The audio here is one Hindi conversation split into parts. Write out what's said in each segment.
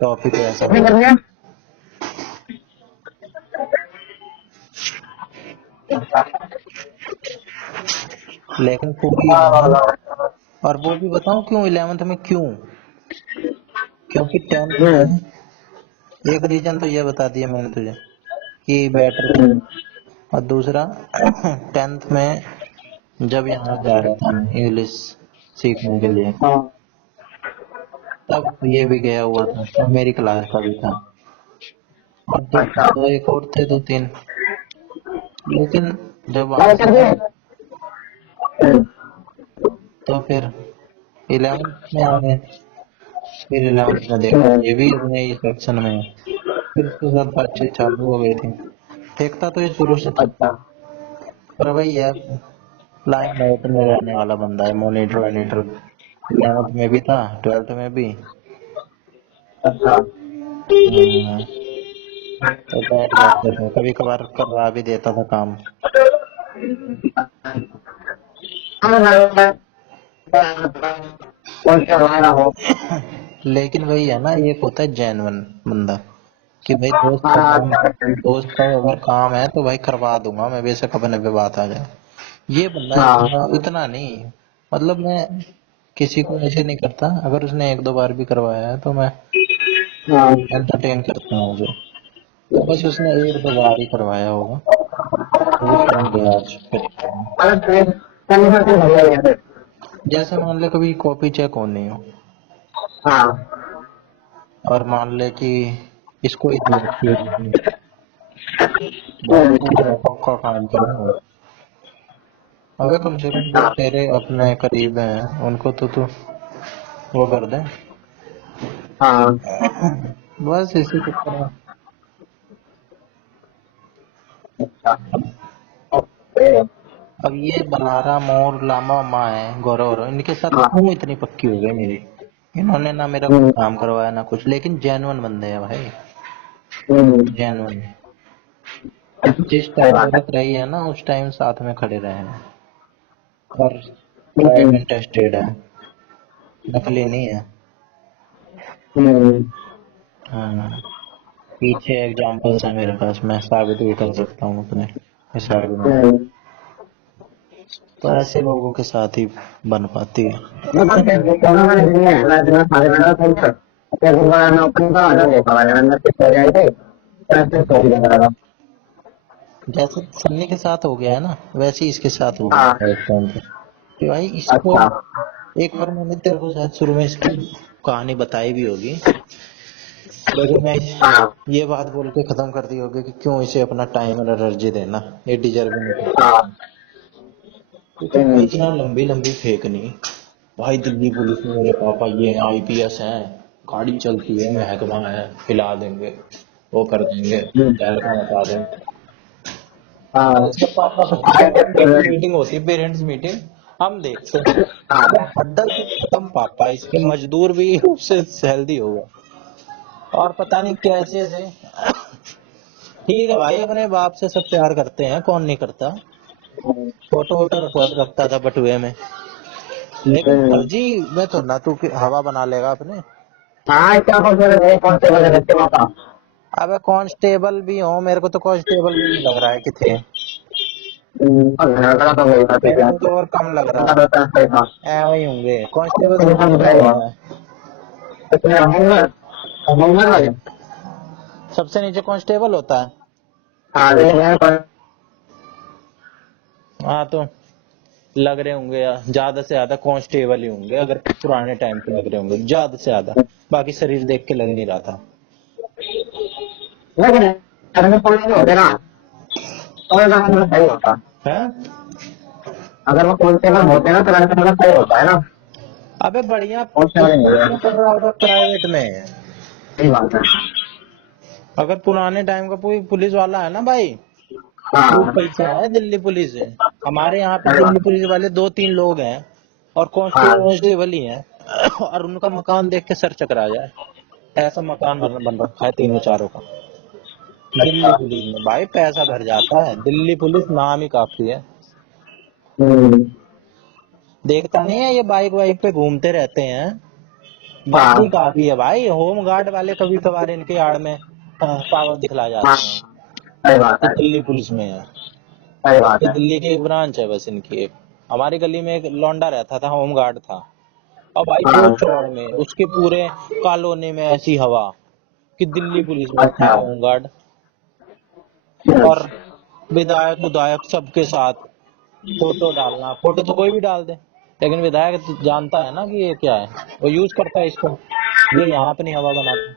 टॉपिक ऐसा कॉपी कर लिया। लेकिन पूरी और वो भी बताऊं क्यों 11th में क्यों? क्योंकि 10th में एक रीजन तो ये बता दिया मैंने तुझे कि बेटर था, और दूसरा 10th में जब यहाँ जा रहा था इंग्लिश सीखने के लिए तब ये भी गया हुआ था, तब मेरी क्लास का भी था, और दो एक और थे, 2-3। लेकिन जब वहां से आए तो फिर 11th में आ गए। फिर 11th में देखा ये भी अपने इस सेक्शन में है। फिर उसके साथ बातचीत चालू हो गई थी। देखता तो ये शुरू से था, पर वही है, लाइन लाइट में रहने वाला बंदा है। मॉनिटर वॉनिटर 11th में भी था, 12th में भी। तो बैठ जाते थे, कभी कभार करवा भी देता था काम। लेकिन वही है ना, एक होता है जेन्युइन बंदा कि भाई दोस्त का अगर काम है तो भाई करवा दूंगा मैं, बेशक अपने पे बात आ जाए। ये बंदा इतना नहीं, मतलब मैं किसी को ऐसे नहीं करता, अगर उसने 1-2 बार भी करवाया है तो मैं एंटरटेन करता हूँ उसे। तो बस उसने 1-2 बार ही करवाया होगा, तो वो सुन गया आज फिर। जैसे मान ले कभी कॉपी चेक होनी हो, और मान ले कि इसको इतनी अच्छी होगी, भाई पूरा पक्का काम करूंगा। अगर कम से कम जो तेरे अपने करीब हैं उनको तो तू वो कर दे। बस इसी चक्कर में। अब ये बलाराम और लामा माँ है, गौरव, इनके साथ क्यों इतनी पक्की हो गई मेरी? इन्होंने ना मेरा कुछ काम करवाया ना कुछ, लेकिन जेन्युइन बंदे हैं भाई, जेन्युइन। जिस टाइम जरूरत रही है ना उस टाइम साथ में खड़े रहे हैं, और ट्राइड एंड टेस्टेड है, नकली नहीं है। हाँ, पीछे एग्जाम्पल्स है मेरे पास, मैं साबित भी कर सकता हूँ अपने इस आर्गुमेंट। तो ऐसे लोगों के साथ ही बन पाती है। जैसे सन्नी के साथ हो गया है ना, वैसे ही इसके साथ हो गया था एक टाइम पे कि भाई इसको, एक बार मैंने तेरे को शायद शुरू में इसकी कहानी बताई भी होगी, लेकिन मैं ये बात बोल के खत्म कर दी होगी कि क्यों इसे अपना टाइम और एनर्जी देना, ये डिजर्व नहीं करता। क्योंकि भाई इतना लंबी लंबी फेंकनी, भाई दिल्ली पुलिस में मेरे पापा ये आईपीएस हैं, गाड़ी चलती है, महकमा है, हिला देंगे, वो कर देंगे, शहर का बता देंगे। इसके पापा मीटिंग होती है, पेरेंट्स मीटिंग, हम देखते हैं अड्डा से खत्म, पापा इसके मजदूर भी उससे हेल्दी होगा, और पता नहीं कैसे से। ठीक है भाई, अपने बाप से सब प्यार करते हैं, कौन नहीं करता। फोटो वोटो रखता था बटुए में, लेकिन फर्जी में तो ना तू हवा बना लेगा अपने। अबे कांस्टेबल भी हो, मेरे को तो कांस्टेबल भी नहीं लग रहा है कि थे, मेरे को तो और कम लग रहा है, ऐ वही होंगे कांस्टेबल से नीचे होगा। सबसे नीचे कांस्टेबल होता है। हाँ, तो लग रहे होंगे यार, ज्यादा से ज्यादा कांस्टेबल ही होंगे, अगर पुराने टाइम पे लग रहे होंगे ज्यादा से ज्यादा, बाकी शरीर देख के लग नहीं रहा था। है? अगर वो कांस्टेबल होते ना तो थोड़ा सही होता है ना। अबे बढ़िया इसमें कर रहा होगा प्राइवेट में। सही बात है। अगर पुराने टाइम का कोई पुलिस वाला है ना भाई, खूब पैसा है, दिल्ली पुलिस है, हमारे यहाँ पे दिल्ली पुलिस वाले 2-3 लोग हैं, और कांस्टेबल ही हैं, और उनका मकान देख के सर चकरा जाए, ऐसा मकान बन रखा है 3-4 का दिल्ली पुलिस में। भाई पैसा भर जाता है, दिल्ली पुलिस नाम ही काफी है। देखता नहीं है ये बाइक वाइक पे घूमते रहते हैं, बात ही काफी है भाई। होम गार्ड वाले कभी कभार इनके आड़ में पावर दिखला जाते हाँ, हैं सही बात कि है, दिल्ली पुलिस में है। सही बात ये है। दिल्ली की एक ब्रांच है बस इनकी एक। हमारी गली में एक लौंडा रहता था, होम गार्ड था, और भाई दो हाँ, चौड़ में उसके पूरे कॉलोनी में ऐसी हवा कि दिल्ली पुलिस में अच्छा। है होम गार्ड। और विधायक विधायक सबके साथ फोटो डालना, फोटो तो कोई भी डाल दे, लेकिन विधायक तो जानता है ना कि ये क्या है, वो यूज करता है इसको, ये यहाँ अपनी हवा बनाता है।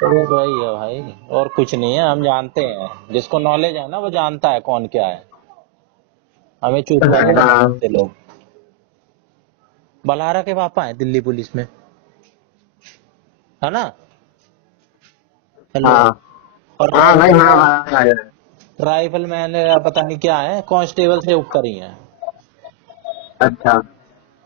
तो बस वही है भाई, और कुछ नहीं है। हम जानते हैं, जिसको नॉलेज है ना वो जानता है कौन क्या है। हमें चूतिया नहीं बना हाँ, सकते लोग। बलहारा के पापा हैं दिल्ली पुलिस में, है ना। हेलो। हाँ, और हाँ भाई, हाँ, हाँ, हाँ, राइफल मैन पता नहीं क्या है, कांस्टेबल से ऊपर ही है। अच्छा।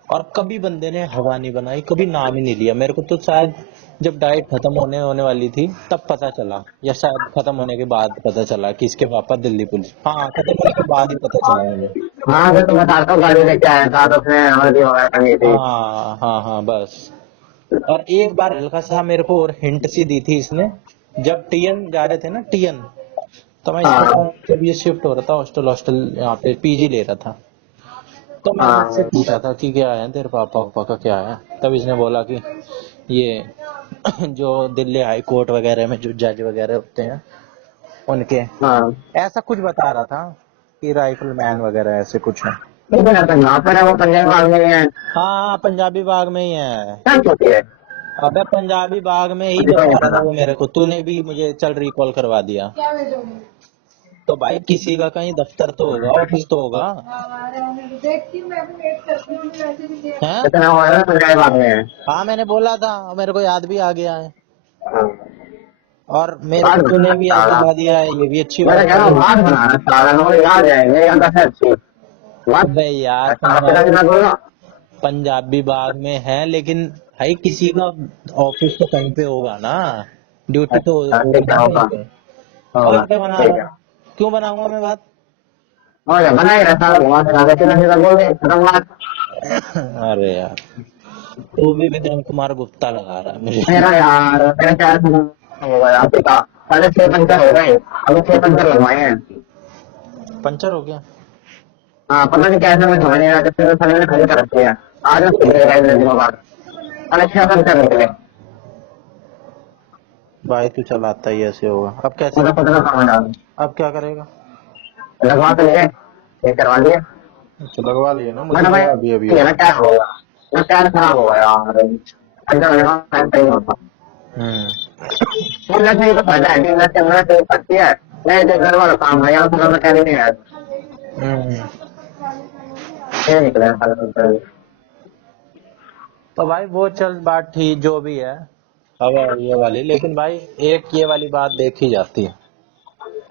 और कभी बंदे ने हवा नहीं बनाई, कभी नाम ही नहीं लिया। मेरे को तो शायद जब डाइट खत्म होने वाली थी तब पता चला, या शायद खत्म होने के बाद पता चला कि इसके पापा दिल्ली पुलिस। हाँ, खत्म होने के बाद ही पता चला मुझे। हाँ, तो बताता हूँ, गाड़ी लेके आया था तो उसने हल्दी वगैरह टंगी थी। हाँ हाँ हाँ, बस। और एक बार हल्का सा मेरे को और हिंट सी दी थी इसने, जब टीएन जा रहे थे ना, टीएन, तो मैं इसके हाँ, साथ जब ये शिफ्ट हो रहा था हॉस्टल हॉस्टल यहाँ पे पीजी ले रहा था, तो मैंने इससे हाँ, पूछा था कि क्या है तेरे पापा पापा का क्या है। तब इसने बोला कि ये जो दिल्ली हाई कोर्ट वगैरह में जो जज वगैरह होते हैं उनके, हाँ। ऐसा कुछ बता रहा था कि राइफल मैन वगैरह ऐसे कुछ है। ठीक है, तो यहाँ पर है वो पंजाब भाग में है। हाँ, पंजाबी बाग में ही है। क्या होती है? अबे पंजाबी बाग में ही मुझे तो नहीं बता रहा था पता। वो मेरे को, तूने भी मुझे चल रिकॉल करवा दिया। तो भाई किसी का कहीं दफ्तर तो होगा, ऑफिस तो होगा, है। इतना हुआ है ना, पंजाब भाग में है। हाँ, मैंने बोला था, मेरे को याद भी आ गया है। हाँ। और मेरे को बात तूने बना भी याद सारा। दिला दिया है, ये भी अच्छी मैं तो बात कह रहा हूँ, है। बात बना रहा सारा, मुझे याद है, मेरी याद है अच्छी। बात अबे यार, सारा पिता कितना बोला। पंजाबी बाग में है, लेकिन भाई किसी का ऑफिस तो कहीं पे होगा ना, ड्यूटी तो अच्छा, होगी ठीक है, ना कहीं होगा, पे। होगा, और क्या बना ठीक रहा है। है, क्यों बनाऊंगा मैं बात। और बना ही रहा सारा, घुमा फिरा के सीधा सीधा बोल दे, खत्म बात। अरे यार, तू भी विक्रम कुमार गुप्ता लगा रहा है मुझे। मेरा यार, मेरा चार हो गया आपके का, 6.5 पंचर हो गए, अभी 6 पंचर लगवाए हैं। पंचर हो गया। हाँ, पता नहीं कैसे, मैं समझ नहीं रहा, फिर साले ने खड़ी कर रखी है। आज मैं सीधे गए मेरे दिनों बाद, 6.5 पंचर निकले। भाई तू चलाता ही ऐसे होगा, अब कैसे, मतलब पता समझ आ गई। अब क्या करेगा। लगवा तो लिए, ये करवा दिए। अच्छा, लगवा लिए ना, मुझे मैंने भाई लगा अभी अभी ये ना होगा। क्या होगा, मैं टायर खराब हो गया यार, पंचर होने का टाइम सही होता। मतलब नहीं तो फायदा है कि मैं कैमरा से पड़ती है, नहीं तो घर वाला काम है, यहाँ थोड़ा मैकेनिक नहीं है, हम्म। ये निकला है सारा पंचर। तो भाई वो चल बात ठीक जो भी है, हवा ये वाली, लेकिन भाई एक ये वाली बात देखी जाती है।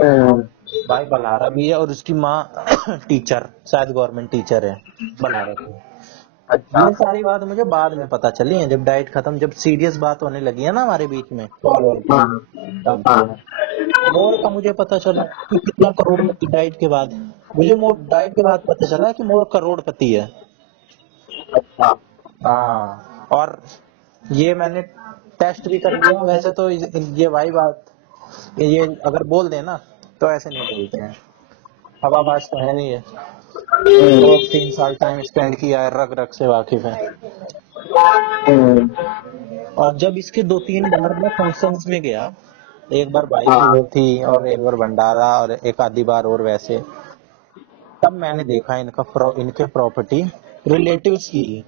हम्म, भाई बलहारा भी है और उसकी माँ टीचर, शायद गवर्नमेंट टीचर है बलहारा की। अच्छा। ये सारी बात मुझे बाद में पता चली है, जब डाइट खत्म, जब सीरियस बात होने लगी है ना हमारे बीच में कॉल वॉल पे, हाँ, तब हाँ, मोर का मुझे पता चला कि कितना करोड़पति डाइट के बाद। मुझे मोर डाइट के बाद पता चला कि मोर करोड़पति है। अच्छा। हाँ, और ये मैंने टेस्ट भी कर लिया। वैसे तो ये भाई बात, ये अगर बोल दे ना तो ऐसे नहीं बोलते हैं, हवाबाज तो है नहीं है। हम्म, 2-3 साल टाइम स्पेंड किया है, रग रग से वाकिफ है। हम्म, और जब इसके 2-3 बार मैं फंक्शंस में गया, एक बार भाई की हाँ, वो थी और एक बार भंडारा और एक आधी बार और वैसे, तब मैंने देखा इनके प्रॉपर्टी रिलेटिव्स की,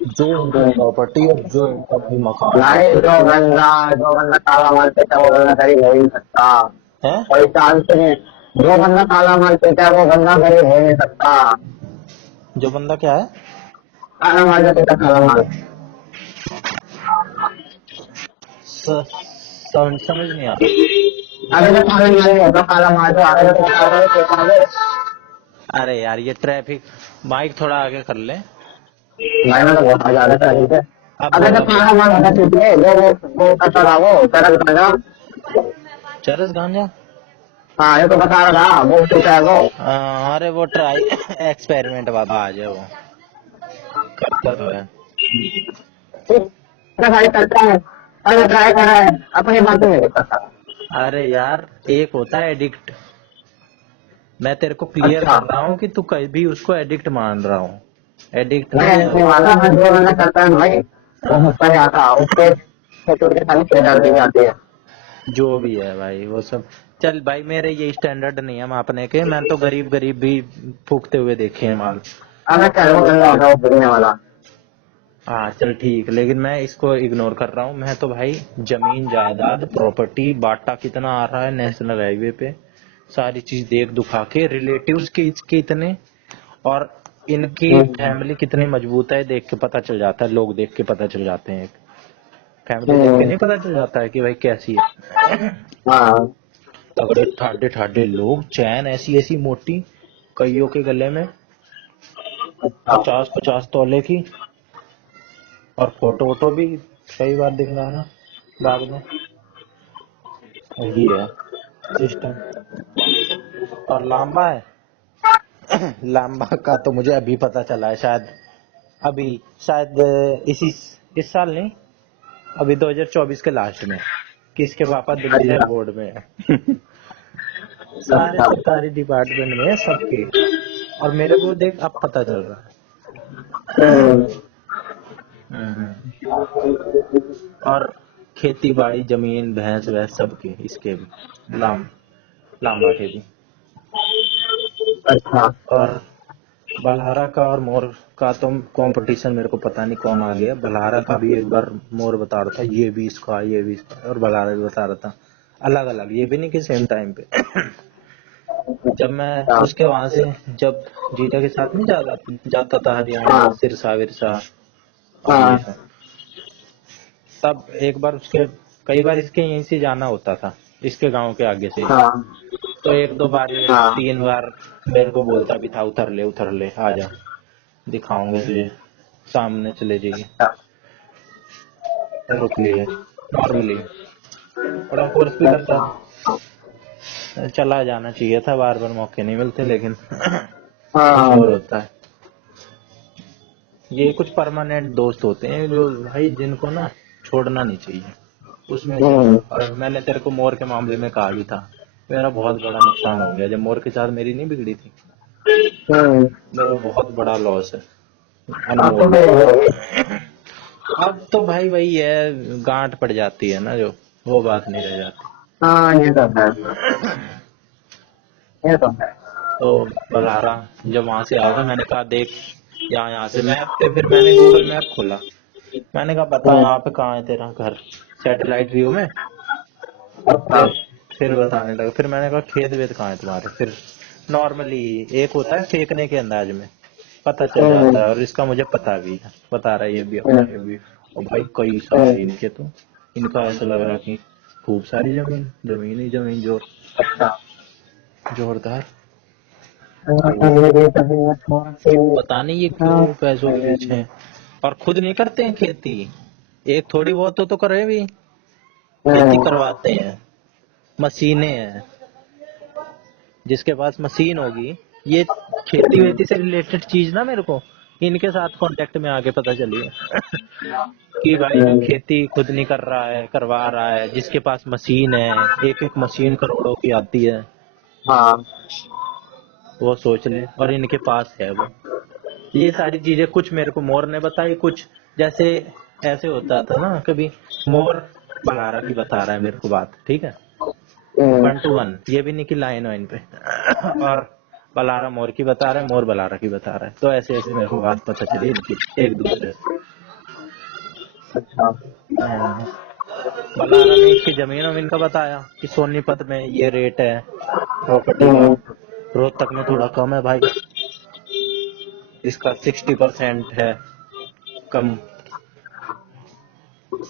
जो इनकी हम्म। प्रॉपर्टी और जो इनका भाई मकान भाई जो बंदा काला माल पीता है वो बंदा गरीब हो ही नहीं सकता, है। कोई चांस नहीं। जो बंदा काला माल पीता है वो बंदा गरीब हो नहीं सकता। जो बंदा क्या है, काला माल जो पीता है, काला माल। समझ नहीं आ रहा। अगर जो काला माल नहीं होता, काला माल जो आगे जो पीता है, अरे यार ये ट्रैफिक, माइक थोड़ा आगे कर ले। भाई मैं तो बहुत मजा आता है से। अब अगर बोल, जो अब बोल। काला माल होता है, वो कचरा वो तरह का चरस गांजा। हाँ, ये तो बता रहा था, वो टूटा है वो। अरे वो ट्राई एक्सपेरिमेंट बाबा आ जाए वो करता तो है। इतना सारी करता है, अरे ट्राई कर रहा है, अपनी बात नहीं करता। अरे यार एक होता है एडिक्ट, मैं तेरे को क्लियर अच्छा, कर रहा हूँ कि तू कभी भी उसको एडिक्ट मान रहा हूँ, एडिक्ट मैं नहीं है ऐसे वो। वाला हर जो मैंने करता है भाई, वो हाँ, मुझसे नहीं आता, उसके छोटे के सामने छह डाल दी जाती है। जो भी है भाई वो सब। चल भाई मेरे ये स्टैंडर्ड नहीं है मापने के, मैं तो गरीब गरीब भी फूकते हुए देखे हैं माल। अगर चल वो गंदा होता है वो बिकने वाला। हाँ चल ठीक, लेकिन मैं इसको इग्नोर कर रहा हूँ। मैं तो भाई जमीन जायदाद प्रॉपर्टी बाटा कितना आ रहा है नेशनल हाईवे पे, सारी चीज देख दुखा के, रिलेटिव्स के इसके इतने, और इनकी फैमिली कितनी मजबूत है देख के पता चल जाता है, लोग देख के पता चल जाते हैं। फैमिली देख के हम्म, नहीं पता चल जाता है कि भाई कैसी है। हाँ, तगड़े ठाडे ठाडे लोग, चैन ऐसी ऐसी मोटी कईयों के गले में, अच्छा, 50-50 तोले की, और फोटो वोटो भी कई बार दिख रहा है बाद में। यही है सिस्टम। और लांबा है। लांबा का तो मुझे अभी पता चला है, शायद अभी, शायद इस साल नहीं, अभी 2024 के लास्ट में, कि इसके पापा दिल्ली अच्छा, हाई बोर्ड में है। सारे अच्छा, सरकारी डिपार्टमेंट में है सबके, और मेरे को देख अब पता चल रहा है। हम्म, हम्म। और खेती बाड़ी जमीन भैंस वैस सबके इसके भी, लांबा के भी। अच्छा, और बलहारा का और मोर का तो कंपटीशन मेरे को पता नहीं कौन आ गया। बलहारा का भी एक बार मोर बता रहा था ये भी इसका ये भी इसका, और बलहारा भी बता रहा था अलग अलग, ये भी नहीं कि सेम टाइम पे। जब मैं अच्छा, उसके वहां से, जब जीजा के साथ नहीं जाता था हरियाणा हाँ, सिरसा विरसा और ये हाँ, सब, तब एक बार उसके, कई बार इसके यहीं से जाना होता था, इसके गांव के आगे से ही। हाँ, तो एक दो बार, हाँ, 3 बार मेरे को बोलता भी था उतर ले आ जा, दिखाऊंगे तुझे, सामने चले जाइए, अच्छा, रुक लिए नॉर्मली, बड़ा फोर्स भी करता था। चला जाना चाहिए था, बार बार मौके नहीं मिलते, लेकिन कुछ हाँ, और होता है। ये कुछ परमानेंट दोस्त होते हैं जो भाई जिनको ना छोड़ना नहीं चाहिए, उसमें से। हम्म, और मैंने तेरे को मोर के मामले में कहा भी था, मेरा बहुत बड़ा नुकसान हो गया जब मोर के साथ मेरी नहीं बिगड़ी थी। हम्म, मेरा बहुत बड़ा लॉस है, आप तो अनमोल। सही बोलोगे। अब तो भाई वही है, गांठ पड़ जाती है ना जो, वो बात नहीं रह जाती। हाँ, ये तो है, ये तो है। तो बलहारा जब वहां से आया था, मैंने कहा देख यहाँ, यहाँ से मैप पे, फिर मैंने गूगल मैप खोला, मैंने कहा बता हम्म, यहाँ पे कहाँ है तेरा घर, सैटेलाइट व्यू में। अच्छा, फिर फिर बताने लगा, फिर मैंने कहा खेत वेत कहाँ है तुम्हारे, फिर नॉर्मली एक होता है फेंकने के अंदाज में पता चल हम्म, जाता है, और इसका मुझे पता भी है, बता रहा है ये भी अपना हम्म, ये भी। और भाई कई सारे हम्म, इनके तो, इनका ऐसा लग रहा कि खूब सारी जमीन, जमीन ही जमीन, अच्छा, जोरदार। हाँ, ये तो है, पता नहीं ये हाँ, क्यों पैसों के पीछे हैं, और खुद नहीं करते हैं खेती, एक थोड़ी बहुत तो करे भी, खेती हम्म, करवाते हैं, मशीनें हैं, जिसके पास मशीन होगी, ये खेती वेती से रिलेटेड चीज ना मेरे को इनके साथ कांटेक्ट में आके पता चली है। कि भाई जो हम्म, खेती खुद नहीं कर रहा है करवा रहा है, जिसके पास मशीन है, एक एक मशीन करोड़ों की आती है, हाँ, वो सोच ले, और इनके पास है वो। ये सारी चीजें कुछ मेरे को मोर ने बताई, कुछ जैसे ऐसे होता था ना कभी, मोर बलारा की बता रहा है मेरे को बात, ठीक है, हम्म, 1 to 1, ये भी नहीं कि लाइन वाइन पे। और बलारा मोर की बता रहा है, मोर बलारा की बता रहा है, तो ऐसे ऐसे मेरे को बात पता चली इनकी एक दूसरे से। अच्छा, हाँ। बलारा ने इसकी जमीन वमीन का बताया कि सोनीपत में ये रेट है प्रॉपर्टी का, हम्म, रोहतक में थोड़ा कम है भाई, इसका 60% है कम।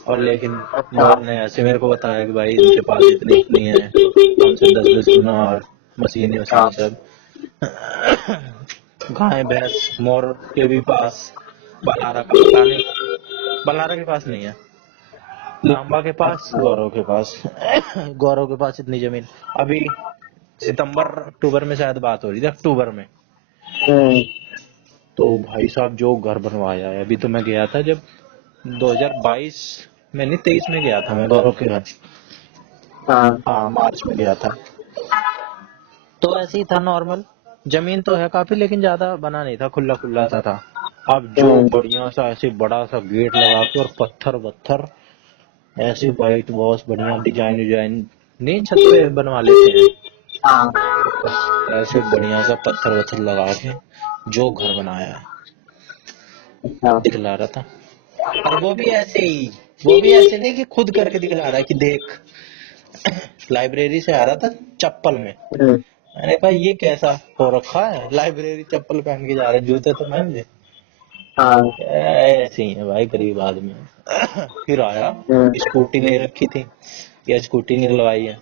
और लेकिन अच्छा, मोर ने ऐसे मेरे को बताया कि भाई इनके पास इतनी इतनी है, हमसे 10-10 गुना, और मशीनें अच्छा, वशीनें सब। गाय भैंस मोर के भी पास, बलारा का पता नहीं, बलारा के पास नहीं है, लांबा के पास, अच्छा, गौरव के पास। गौरव के पास इतनी जमीन अभी सितंबर अक्टूबर में शायद बात हो रही थी, अक्टूबर में। तो भाई साहब जो घर बनवाया है, अभी तो मैं गया था जब 2022 में, नहीं 23 में गया था मैं गौरव के घर। हाँ मार्च में गया था। तो ऐसे ही था नॉर्मल, जमीन तो है काफी लेकिन ज्यादा बना नहीं था, खुला खुला सा था। अब जो बढ़िया सा ऐसे बड़ा सा गेट लगा के और पत्थर वत्थर ऐसे वाइट वॉश बढ़िया डिजाइन डिजाइन, नहीं छत पे बनवा लेते हैं, ऐसे बढ़िया सा पत्थर वत्थर लगा के जो घर बनाया है दिखला रहा था। और वो भी ऐसे ही, वो भी ऐसे नहीं कि खुद करके दिखला रहा है कि देख। लाइब्रेरी से आ रहा था चप्पल में, मैंने कहा ये कैसा हो रखा है, लाइब्रेरी चप्पल पहन के जा रहे, जूते तो महंगे। ऐसे ही है भाई गरीब आदमी। फिर आया, स्कूटी ले रखी थी, या स्कूटी निकलवाई है।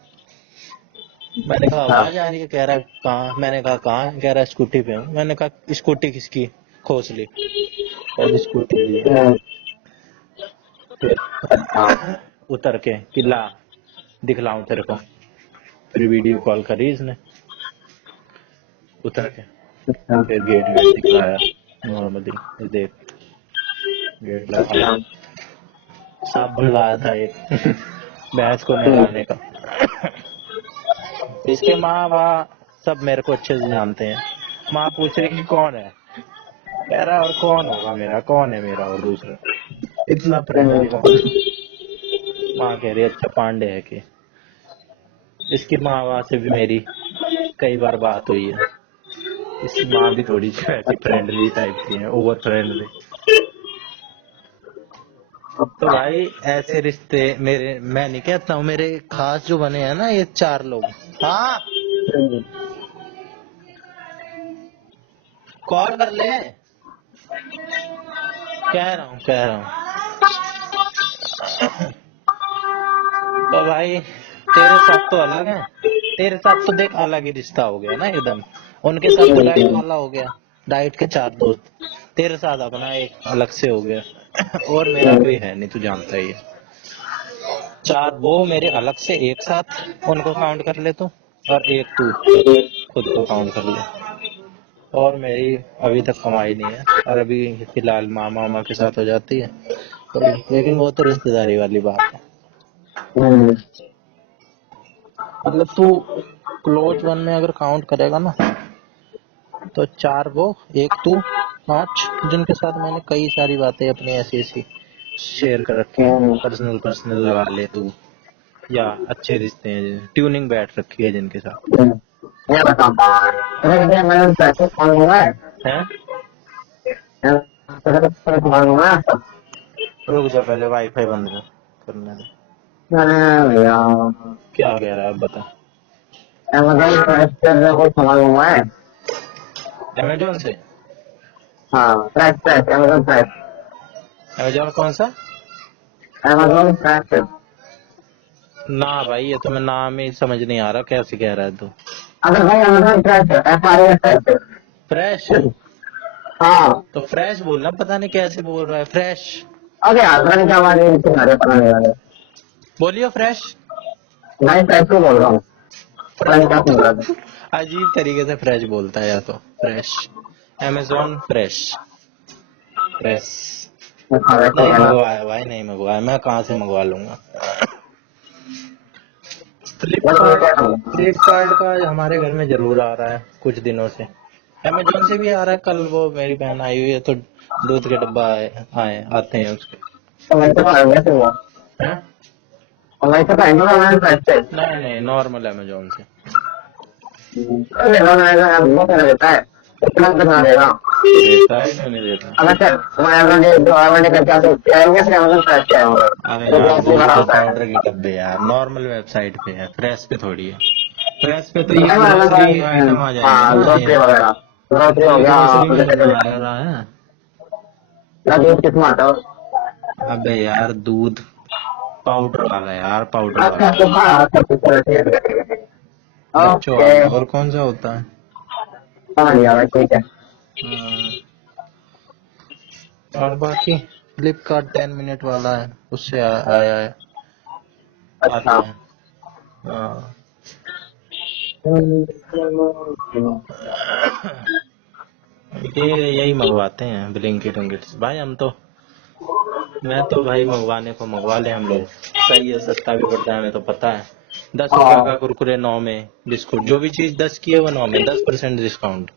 मैंने कहा आवाज आ रही है, कह रहा कहाँ, मैंने कहा कहाँ, कह रहा स्कूटी पे हूँ। मैंने कहा स्कूटी किसकी, खोस ली, और स्कूटी ली है। फिर उतर के किला दिखलाऊं तेरे को, फिर वीडियो कॉल करी इसने, उतर के फिर गेट वेट दिखाया नॉर्मली, देख गेट लगा, सब बुलवाया था एक भैंस को नहलाने का। इसके माँ बाप सब मेरे को अच्छे से जानते हैं। माँ पूछ रही कि कौन है, कह रहा और कौन होगा मेरा, कौन है मेरा और दूसरा, इतना फ्रेंडली था। माँ कह रही अच्छा पांडे है कि। इसकी माँ बाप से भी मेरी कई बार बात हुई है। इसकी माँ भी थोड़ी सी ऐसी फ्रेंडली टाइप की है, ओवर फ्रेंडली। तो भाई ऐसे रिश्ते मेरे, मैं नहीं कहता हूँ, मेरे खास जो बने हैं ना ये 4 लोग। हाँ कॉल कर ले, कह रहा हूँ। तो भाई तेरे साथ तो अलग है, तेरे साथ तो देख अलग ही रिश्ता हो गया ना एकदम। उनके साथ तो डाइट वाला हो गया, डाइट के 4 दोस्त। तेरे साथ अपना एक अलग से हो गया। और मेरा कोई है नहीं, तू जानता ही है। 4 वो मेरे अलग से एक साथ, उनको काउंट कर ले तू, और एक तू खुद को काउंट कर ले। और मेरी अभी तक कमाई नहीं है, और अभी फिलहाल मामा मामा के साथ हो जाती है, लेकिन वो तो रिश्तेदारी वाली बात है। मतलब तू क्लोज वन में अगर काउंट करेगा ना, तो 4 वो, एक तू, 5 जिनके साथ मैंने कई सारी बातें अपनी ऐसी ऐसी शेयर कर रखी हैं, पर्सनल पर्सनल लगा ले तू, या अच्छे रिश्ते हैं, ट्यूनिंग बैठ रखी है जिनके साथ ये बताओ, मैंने पैसे मांगूंगा है। मांगूंगा। रुक जा पहले वाईफाई बंद करने दे। भैया क्या कह रहा है बता। अमेज़न प्राइस से कुछ मांगूंगा। अमेजोन से? हाँ प्राइस अमेज़न प्राइस। अमेजोन कौन सा? Amazon price. ना भाई ये तो मैं नाम ही समझ नहीं आ रहा, कैसे कह रहा है तू। अगर भाई अमेज़न प्राइस FRESH। फ्रेश? हाँ तो फ्रेश बोलना, पता नहीं कैसे बोल रहा है फ्रेश। अरे आसमान क्या आवाज है तुम्हारे बनाने वाले। बोलियो फ्रेश। मैं फ्रेश को बोल रहा हूँ, पता नहीं क्या सुन रहा था। अजीब तरीके से फ्रेश बोलता है, या तो फ्रेश, अमेजोन फ्रेश, फ्रेश। नहीं मंगवाया भाई, नहीं मंगवाया, मैं कहाँ से मंगवा लूंगा। फ्लिपकार्ट का हमारे घर में जरूर आ रहा है कुछ दिनों से। अमेजोन से भी आ रहा है, कल वो मेरी बहन आई हुई है तो दूध के डब्बा आते हैं उसके। हैं? नहीं नहीं नॉर्मल अमेजोन से। देता है बना देगा। देता है क्यों नहीं देता। अरे यार दूध के पाउडर की डब्बे यार नॉर्मल वेबसाइट पे है, फ्रेश पे थोड़ी है। फ्रेश पे तो ये ग्रोसरी आइटम आ जाएंगे ना, ये ग्रोसरी हो गया। ग्रोसरी में तो आ रहा है। दूध कितना आता है? अबे यार दूध पाउडर वाला यार, पाउडर अच्छा वाला बच्चों ओके वाला, और कौन सा होता है। समझ गया भाई, ठीक है। और बाकी फ्लिपकार्ट 10 मिनट वाला है, उससे आया है, आते अच्छा हैं। हाँ ये यही मंगवाते हैं ब्लिंकिट विंकिट से भाई हम तो। मैं तो भाई मंगवाने को मंगवा ले हम लोग, सही है, सस्ता भी पड़ता है, हमें तो पता है। 10 रुपए का कुरकुरे 9 में, बिस्कुट जो भी चीज 10 की है वो 9 में, 10% डिस्काउंट।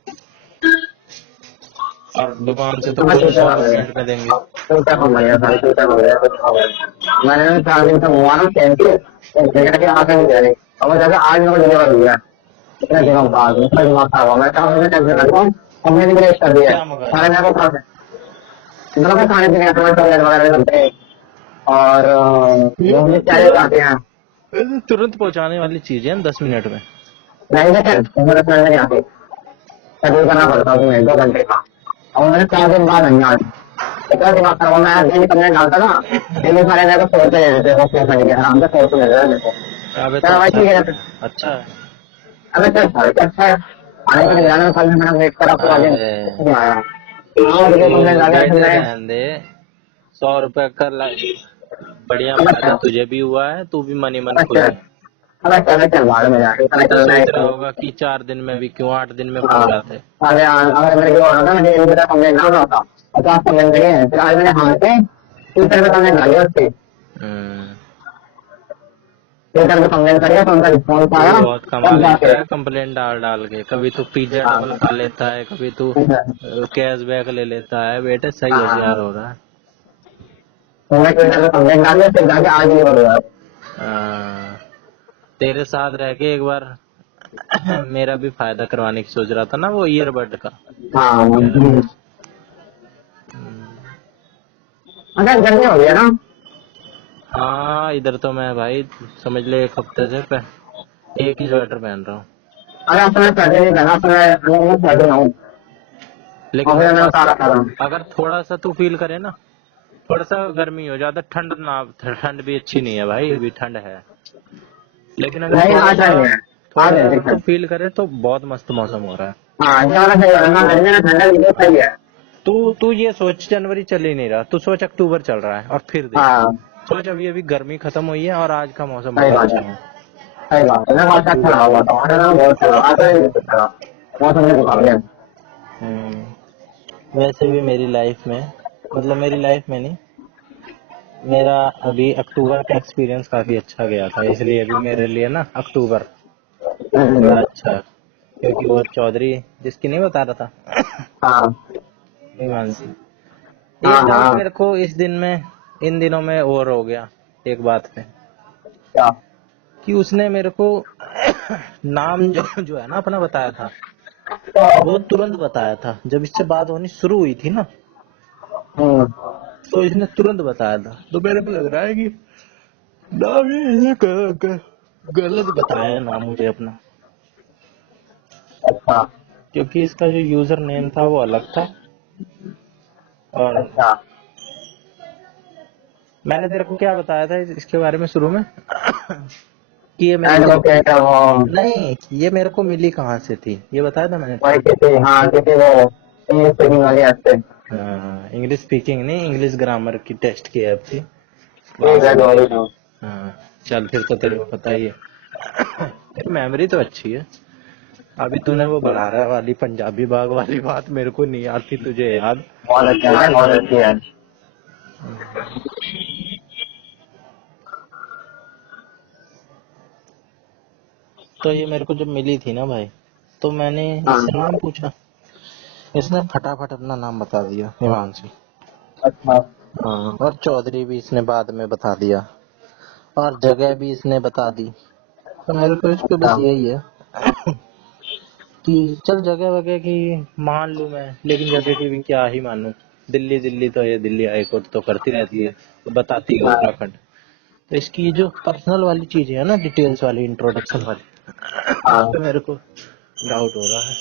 और दुकान से तो पूरे 100% में देंगे। टूटा हो गया भाई, टूटा हो गया, कुछ हो गया। मैंने 4 दिन तक मंगवाना टेंशन के आके नहीं दे रही, और मैं जैसे आज मेरे को डिलीवर हुआ इतने दिनों बाद, मेरा दिमाग खराब हुआ। मैं कहा मुझे टेंशन रखता हूँ, हमने भी रेस्ट कर दिया क्या मंगाया? सारे मेरे को मतलब मैं खाने पीने का टमाटर वगैरह करते हैं, और जो मुझे चाय आते हैं ये तुरंत पहुंचाने वाली चीज है 10 मिनट में। नहीं देते, मेरे फ्रेंड नहीं आते, शेड्यूल करना पड़ता है तुम्हें 2 घंटे का, और मैंने 4 दिन बाद नहीं आते। इतना दिमाग खराब हुआ। मैं डेली कंप्लेंट डालता ना, डेली सारे मेरे को 100 रुपये दे देते, वो करने के आराम से 100 रुपये दे देते मेरे को। अबे चलो भाई ठीक है, अच्छा है। अबे चल भाई अच्छा है, आने के लिए जाना है, कल मैंने वेट करा पूरा दिन, नहीं आया। हाँ मुझे कंप्लेंट डाला बैठे मैं, रहने दे, 100 रुपए कर ला, बढ़िया फायदा तुझे भी हुआ है, तू भी मनी मन खुश है। चल चल बाद में जाके तू तो चलना सोच रहा है। होगा कि 4 दिन में भी क्यों, 8 दिन में हाँ, पहुंचाते। अगर मेरे को होता मुझे एक बता कंप्लेंट ना होता, 50 कंप्लेंट करिए, फिर आज मैंने हाथ पे ट्विटर पे कंप्लेंट डाली उसकी, ट्विटर पे कंप्लेंट करिए तो उनका रिस्पॉन्स आया, तू बहुत कमा तब लेता जाके है कंप्लेंट डाल डाल के, कभी तू पिज्जा डबल खा लेता है, कभी तू कैशबैक ले लेता है, बेटे सही होशियार हो रहा है। मैंने ट्विटर पे कंप्लेंट डाली, फिर जाके आज नहीं हो रहा। तेरे साथ रह के एक बार मेरा भी फायदा करवाने की सोच रहा था ना, वो ईयरबड का। हाँ अगर गर्मी हो गया ना, हाँ इधर तो मैं भाई समझ ले 1 हफ्ते से एक ही स्वेटर पहन रहा हूँ। अगर अपने पैसे नहीं पहना, अपने पैसे ना हूँ, लेकिन और फिर मैं थोड़ा उतारा सा, कर रहा हूँ। अगर थोड़ा सा तू फील करे ना, थोड़ा सा गर्मी हो, ज्यादा ठंड ना, ठंड भी अच्छी नहीं है भाई, अभी ठंड है, लेकिन अगर नहीं थोड़ा आज सा, नहीं है, आज थोड़ा है सा तू दिक्कत। फील करे तो बहुत मस्त मौसम हो रहा है। हाँ ज्यादा सही है ना, गर्मी में ठंडा भी सही है। तू तू ये सोच, जनवरी चल ही नहीं रहा, तू सोच अक्टूबर चल रहा है, और फिर देख, हाँ सोच अभी अभी गर्मी खत्म हुई है और आज का मौसम सही बड़ा बात अच्छा है, है। सही बात है। मैं बहुत अच्छा रहा हुआ था, और ना बहुत अच्छा रहा, आता ही नहीं था मौसम के मुकाबले। वैसे भी मेरी लाइफ में, मतलब मेरी लाइफ में नहीं, मेरा अभी अक्टूबर का एक्सपीरियंस काफी अच्छा गया था, इसलिए अभी मेरे लिए ना अक्टूबर बड़ा अच्छा है। क्योंकि वो चौधरी जिसकी नहीं बता रहा था हाँ हिमांशी, हाँ एक डाउट हाँ मेरे को इस दिन में, इन दिनों में और हो गया एक बात पे, क्या कि उसने मेरे को नाम जो है ना अपना बताया था, वो तुरंत बताया था जब इससे बात होनी शुरू हुई थी ना, तो इसने तुरंत बताया था, तो मेरे को लग रहा है कि नाम ये इसने गलत बताया नाम मुझे अपना, अच्छा क्योंकि इसका जो यूजर नेम था वो अलग था, और अच्छा। मैंने तेरे को क्या बताया था इसके बारे में शुरू में कि ये मेरे को, एडवोकेट वो नहीं ये मेरे को मिली कहाँ से थी, ये बताया था मैंने। वही किसी, हाँ किसी वो इंग्लिश स्पीकिंग वाली ऐप से, इंग्लिश स्पीकिंग नहीं, इंग्लिश ग्रामर की टेस्ट की ऐप थी। ठीक है वही तो। हाँ, चल फिर तो तेरे को पता ही है। तेरी मेमोरी तो अच्छी है। अभी तूने वो बघारा वाली पंजाबी बाग वाली बात मेरे को नहीं आती, तुझे याद। बहुत अच्छा है, बहुत अच्छी है। तो ये मेरे को जब मिली थी ना भाई, तो मैंने इससे नाम पूछा, इसने फटाफट अपना नाम बता दिया, हिमांशी। अच्छा हाँ, और चौधरी भी इसने बाद में बता दिया, और जगह भी इसने बता दी। तो मेरे को इस पे बस यही है कि चल जगह वगैरह की मान लूं मैं, लेकिन जगह की भी क्या ही मानूं। दिल्ली दिल्ली तो ये दिल्ली हाईकोर्ट तो करती रहती है, तो बताती है उत्तराखंड। तो इसकी ये जो पर्सनल वाली चीज है ना, डिटेल्स वाली, इंट्रोडक्शन वाली, उस पे मेरे को डाउट हो रहा है।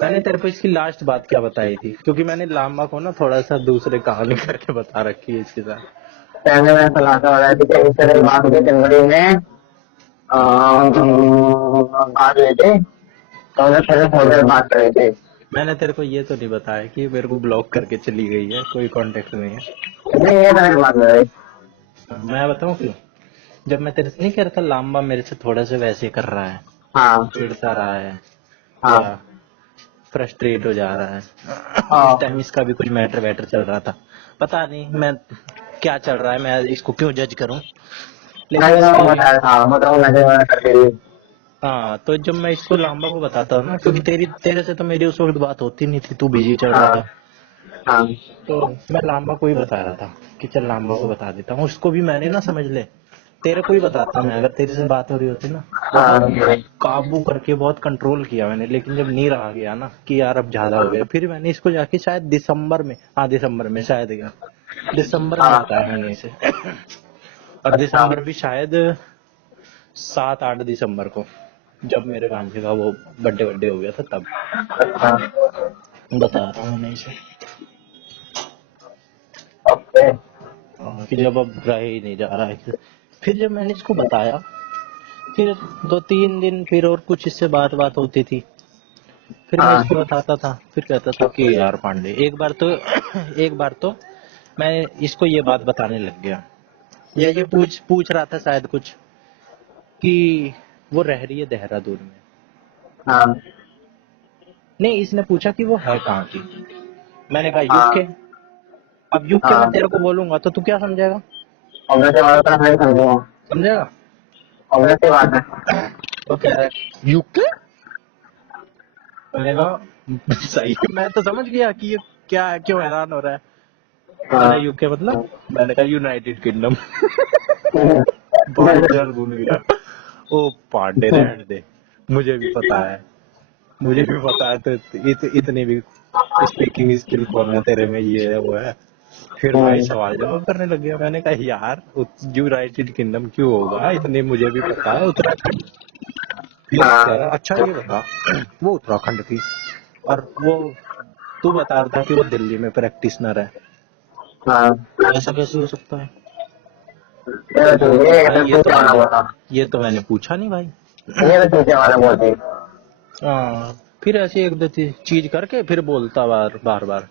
मैंने तेरे को इसकी लास्ट बात क्या बताई थी, क्योंकि मैंने लामा को ना थोड़ा सा दूसरे कहानी करके बता रखी है इसके साथ। पहले मैं खुलासा हो रहा था कि इससे मेरी बात हुई जनवरी में, बात हुई थी, तो उन्हें पहले थोड़ी देर बात करी थी। मैंने तेरे को ये तो नहीं बताया कि मेरे को ब्लॉक करके चली गई है, कोई कांटेक्ट नहीं है। नहीं ये तो नहीं बात हुई। मैं बताऊं क्यों? जब मैं तेरे से नहीं कह रहा था लांबा मेरे से थोड़ा सा वैसे कर रहा है, हाँ चिढ़ता रहा है हाँ या फ्रस्ट्रेट हो जा रहा है, हाँ। इस टाइम इसका भी कुछ मैटर वैटर चल रहा था। पता नहीं मैं क्या चल रहा है, मैं इसको क्यों जज करूं, लेकिन मैंने इसको तो बताया था, बताओ मैंने करके दी। हाँ। तो जब मैं इसको लांबा को बताता हूँ ना, क्योंकि तेरे से तो मेरी उस वक्त बात होती नहीं थी, तू बिजी चल रहा था, हाँ हाँ तो मैं लांबा को ही बता रहा था कि चल लांबा को बता देता हूँ, उसको भी मैंने ना समझ ले तेरे को ही बताता मैं, अगर तेरे से बात हो रही होती ना, बहुत हाँ काबू करके बहुत कंट्रोल किया मैंने, लेकिन जब नहीं रहा गया ना कि यार अब ज्यादा हो गया, फिर मैंने इसको जाके शायद दिसंबर में, हाँ दिसंबर में शायद गया, दिसंबर में हाँ। बताया मैंने इसे। और अच्छा दिसंबर भी शायद 7-8 दिसंबर को, जब मेरे भांजे का वो बर्थडे हो गया था, तब अच्छा। बता रहा हूँ मैंने इसे। ओके। कि जब अब रह ही नहीं जा रहा है, फिर जब मैंने इसको बताया, फिर 2-3 दिन फिर और कुछ इससे बात होती थी, फिर मैं हाँ इसको बताता था, फिर कहता था कि यार पांडे, एक बार तो एक बार तो मैं इसको ये बात बताने लग गया, या ये पूछ पूछ रहा था शायद कुछ कि वो रह रही है देहरादून में, हाँ नहीं इसने पूछा कि वो है कहाँ की, मैंने कहा हाँ यूके। अब यूके मैं हाँ। तेरे को बोलूंगा तो तू क्या समझेगा, ऑब्वियसली बात है, मैं समझूंगा। समझेगा। ऑब्वियसली बात है। तो कह रहा है यूके, मैंने कहा सही है। मैं तो समझ गया कि ये क्या है, क्यों हैरान हो रहा है। हाँ। अरे यूके मतलब, मैंने कहा यूनाइटेड किंगडम। भाई डर भूल गया। ओ पांडे रहने दे, मुझे भी पता है, मुझे भी पता है, तो इतनी भी स्पीकिंग स्किल कौन है तेरे में, ये है वो है। फिर भाई सवाल जवाब करने लग गया, मैंने कहा यार यूनाइटेड किंगडम क्यों होगा, इतने मुझे भी पता है, उत्तराखंड। फिर कह रहा अच्छा ये बता, वो उत्तराखंड की, और वो तू बता रहा था कि वो दिल्ली में प्रैक्टिशनर है, हाँ। ऐसा कैसे हो सकता है। ये तो बोलता भाई तो पूछे वाला बोला। ये तो मैंने पूछा नहीं भाई। ये तो पूछे वाला बोलती। हाँ, फिर ऐसे एक दो चीज करके फिर बोलता बार बार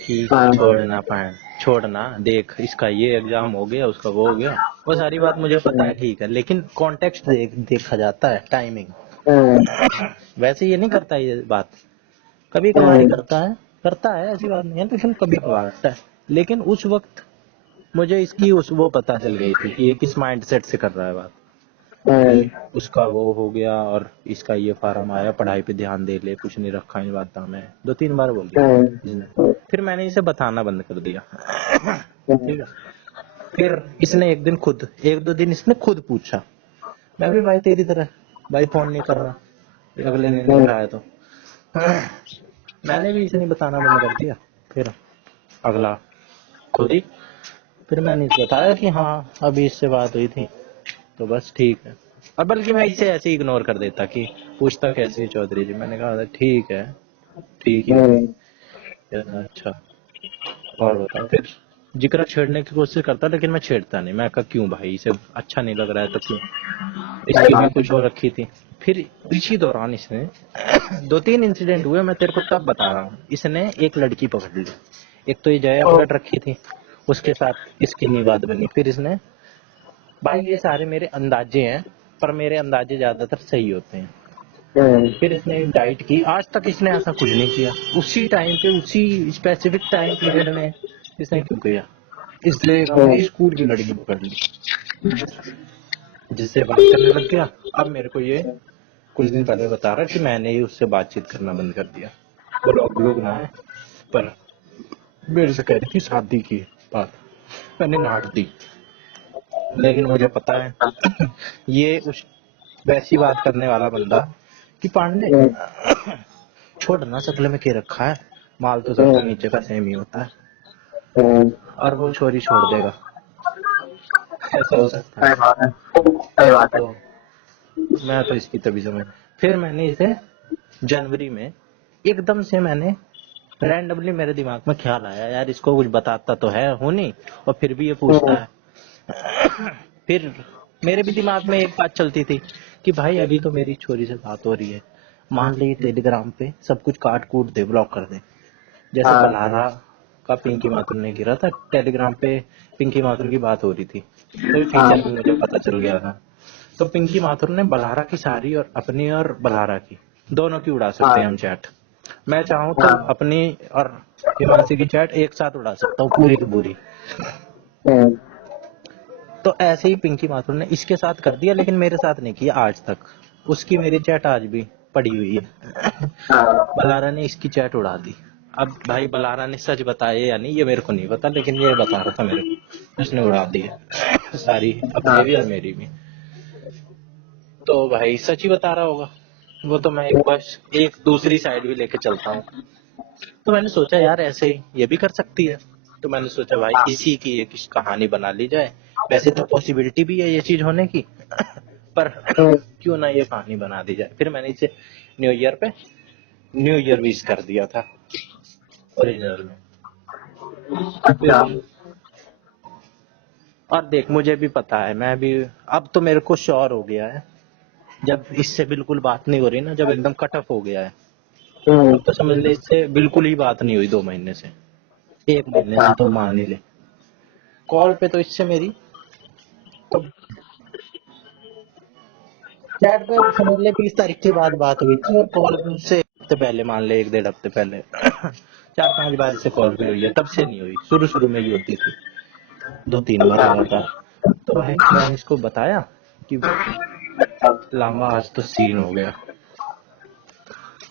कि हाँ छोड़ना पाए, छोड़ना, देख इसका ये एग्जाम हो गया, उसका वो हो गया, वो सारी बात मुझे पता है, ठीक है, लेकिन कॉन्टेक्स्ट देखा जाता है, टाइमिंग। वैसे ये नहीं करता ये बात, कभी कभार ही करता है ऐसी बात नहीं है, लेकिन कभी कभार करता है। लेकिन उस वक्त मुझे इसकी उस वो पता चल गई थी कि ये किस माइंडसेट से कर रहा है बात, कि उसका वो हो गया और इसका ये फार्म आया, पढ़ाई पे ध्यान दे ले, कुछ नहीं रखा इन बातों में, 2-3 बार बोल दिया इसने। फिर मैंने इसे बताना बंद कर दिया। ठीक है। फिर इसने एक दो दिन इसने खुद पूछा, मैं भी भाई तेरी तरह भाई फोन नहीं कर रहा, अगले दिन नहीं उठाया तो मैंने भी इसे नहीं बताना बंद कर दिया। फिर अगला खुद ही, फिर मैंने इसे बताया कि हाँ अभी इससे बात हुई थी, तो बस ठीक है। और बल्कि मैं इसे ऐसे ही इग्नोर कर देता कि पूछता कैसे है चौधरी जी, मैंने कहा ठीक है, ठीक ही होगी। कहता, अच्छा और बता। फिर जिक्र छेड़ने की कोशिश करता, लेकिन मैं छेड़ता नहीं, मैं कहा क्यों भाई, इसे अच्छा नहीं लग रहा है तो क्यों, इसकी भी कुछ हो रखी थी। फिर इसी दौरान इसने 2-3 इंसिडेंट हुए, मैं तेरे को तब बता रहा हूँ, इसने एक लड़की पकड़ ली, एक तो ये जया पकड़ रखी थी, उसके साथ इसकी नहीं बात बनी, फिर इसने, भाई ये सारे मेरे अंदाजे हैं, पर मेरे अंदाजे ज्यादातर सही होते हैं। फिर इसने एक डाइट की, आज तक इसने ऐसा कुछ नहीं किया, उसी टाइम पे उसी स्पेसिफिक टाइम पीरियड में इसने क्यों किया, इसलिए एक अपने स्कूल की लड़की पकड़ ली, जिससे बात करने लग गया। अब मेरे को ये कुछ दिन पहले बता रहा कि मैंने ही उससे बातचीत करना बंद कर दिया, बोलो अब लोग ना है, पर मेरे से कह रही थी शादी की बात, मैंने नाट दी, लेकिन मुझे पता है ये उस वैसी बात करने वाला बंदा कि पांडे छोड़ ना, शक्ल में के रखा है, माल तो सबका नीचे का सेम ही होता है, और वो छोरी छोड़ देगा, ऐसा हो सकता है। सही बात है, सही बात है। तो मैं तो इसकी तभी समझ, फिर मैंने इसे जनवरी में एकदम से मैंने रैंडमली, मेरे दिमाग में ख्याल आया यार इसको कुछ बताता तो है हूं नहीं, और फिर भी ये पूछता है। फिर मेरे भी दिमाग में एक बात चलती थी कि भाई अभी तो मेरी छोरी से बात हो रही है, मान ली टेलीग्राम पे सब कुछ काट कूट दे, ब्लॉक कर दे, जैसे हाँ पलारा का पिंकी माथुर ने गिरा था टेलीग्राम पे। पिंकी माथुर की बात हो रही थी, तो फीचर भी मुझे पता चल गया था। तो पिंकी माथुर ने बल्हारा की सारी और अपनी और बल्हारा की दोनों की उड़ा सकते हैं हम चैट। मैं चाहूँ तो अपनी और हिमांशी की चैट एक साथ उड़ा सकता हूँ पूरी की पूरी। तो ऐसे ही पिंकी माथुर ने इसके साथ कर दिया, लेकिन मेरे साथ नहीं किया आज तक। उसकी मेरी चैट आज भी पड़ी हुई है। बलारा ने इसकी चैट उड़ा दी। अब भाई बलारा ने सच बताया या नहीं ये मेरे को नहीं पता, लेकिन ये बता रहा था मेरे को उसने उड़ा दी है सारी, अपनी भी और मेरी भी। तो भाई सच ही बता रहा होगा वो। तो मैं एक बस एक दूसरी साइड भी लेके चलता हूँ। तो मैंने सोचा यार ऐसे ही ये भी कर सकती है। तो मैंने सोचा भाई इसी की एक कहानी बना ली जाए। वैसे तो पॉसिबिलिटी भी है ये चीज होने की पर क्यों ना ये कहानी बना दी जाए। फिर मैंने इसे न्यू ईयर पे न्यू ईयर विश कर दिया था ओरिजिनल में। अच्छा। और देख मुझे भी पता है, मैं भी अब तो मेरे को श्योर हो गया है। जब इससे बिल्कुल बात नहीं हो रही ना, जब एकदम कट ऑफ हो गया है, अब तो समझ ले इससे बिल्कुल ही बात नहीं हुई 2 महीने से, 1 महीने से तो मान ही ले। कॉल पे तो इससे मेरी तो चैट पे समझ ले 20 तारीख के बाद बात हुई थी, और कॉल पे उससे हफ्ते पहले, मान ले 1-1.5 हफ्ते पहले 4-5 बार इससे कॉल भी हुई है, तब से नहीं हुई। शुरू शुरू में ही होती थी 2-3 बार लगातार। तो भाई मैंने इसको बताया कि लामा आज तो सीन हो गया।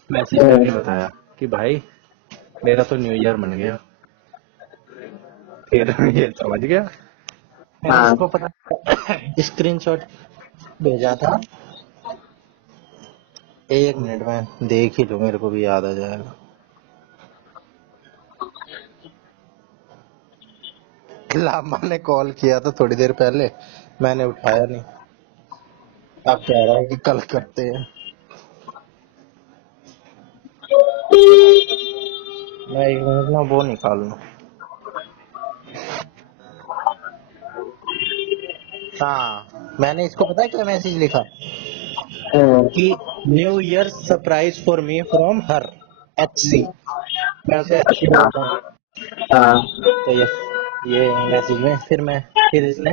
मैसेज करके बताया कि भाई मेरा तो न्यू ईयर बन गया। फिर ये समझ गया। मैंने इसको पता स्क्रीनशॉट भेजा था। 1 मिनट में देख ही लो, मेरे को भी याद आ जाएगा। लामा ने कॉल किया था थोड़ी देर पहले, मैंने उठाया नहीं। अब कह रहा है कि कल करते हैं। मैं 1 मिनट ना वो निकाल लूं। हाँ मैंने इसको पता है क्या मैसेज लिखा कि new year surprise for me from her HC। मैं उसे HC बोलता हूँ। तो ये मैसेज में फिर इसने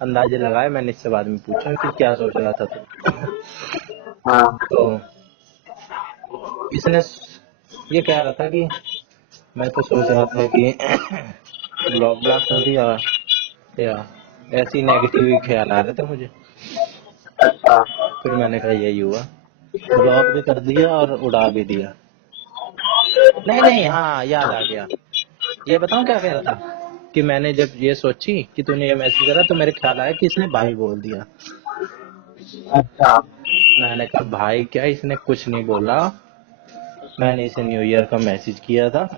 अंदाजे लगाया। मैंने इससे बाद में पूछा कि क्या सोच रहा था तो इसने ये कह रहा था कि मैं तो सोच रहा था कि ब्लॉक कर दिया, या ऐसी नेगेटिव ही ख्याल आ रहे थे मुझे। फिर मैंने कहा यही हुआ, ब्लॉक भी कर दिया और उड़ा भी दिया। नहीं नहीं, हाँ याद आ गया। ये बताऊं क्या कह रहा था कि मैंने जब ये सोची कि तूने ये मैसेज करा तो मेरे ख्याल आया कि इसने भाई बोल दिया। अच्छा। मैंने कहा भाई क्या, इसने कुछ नहीं बोला। मैंने इसे न्यू ईयर का मैसेज किया था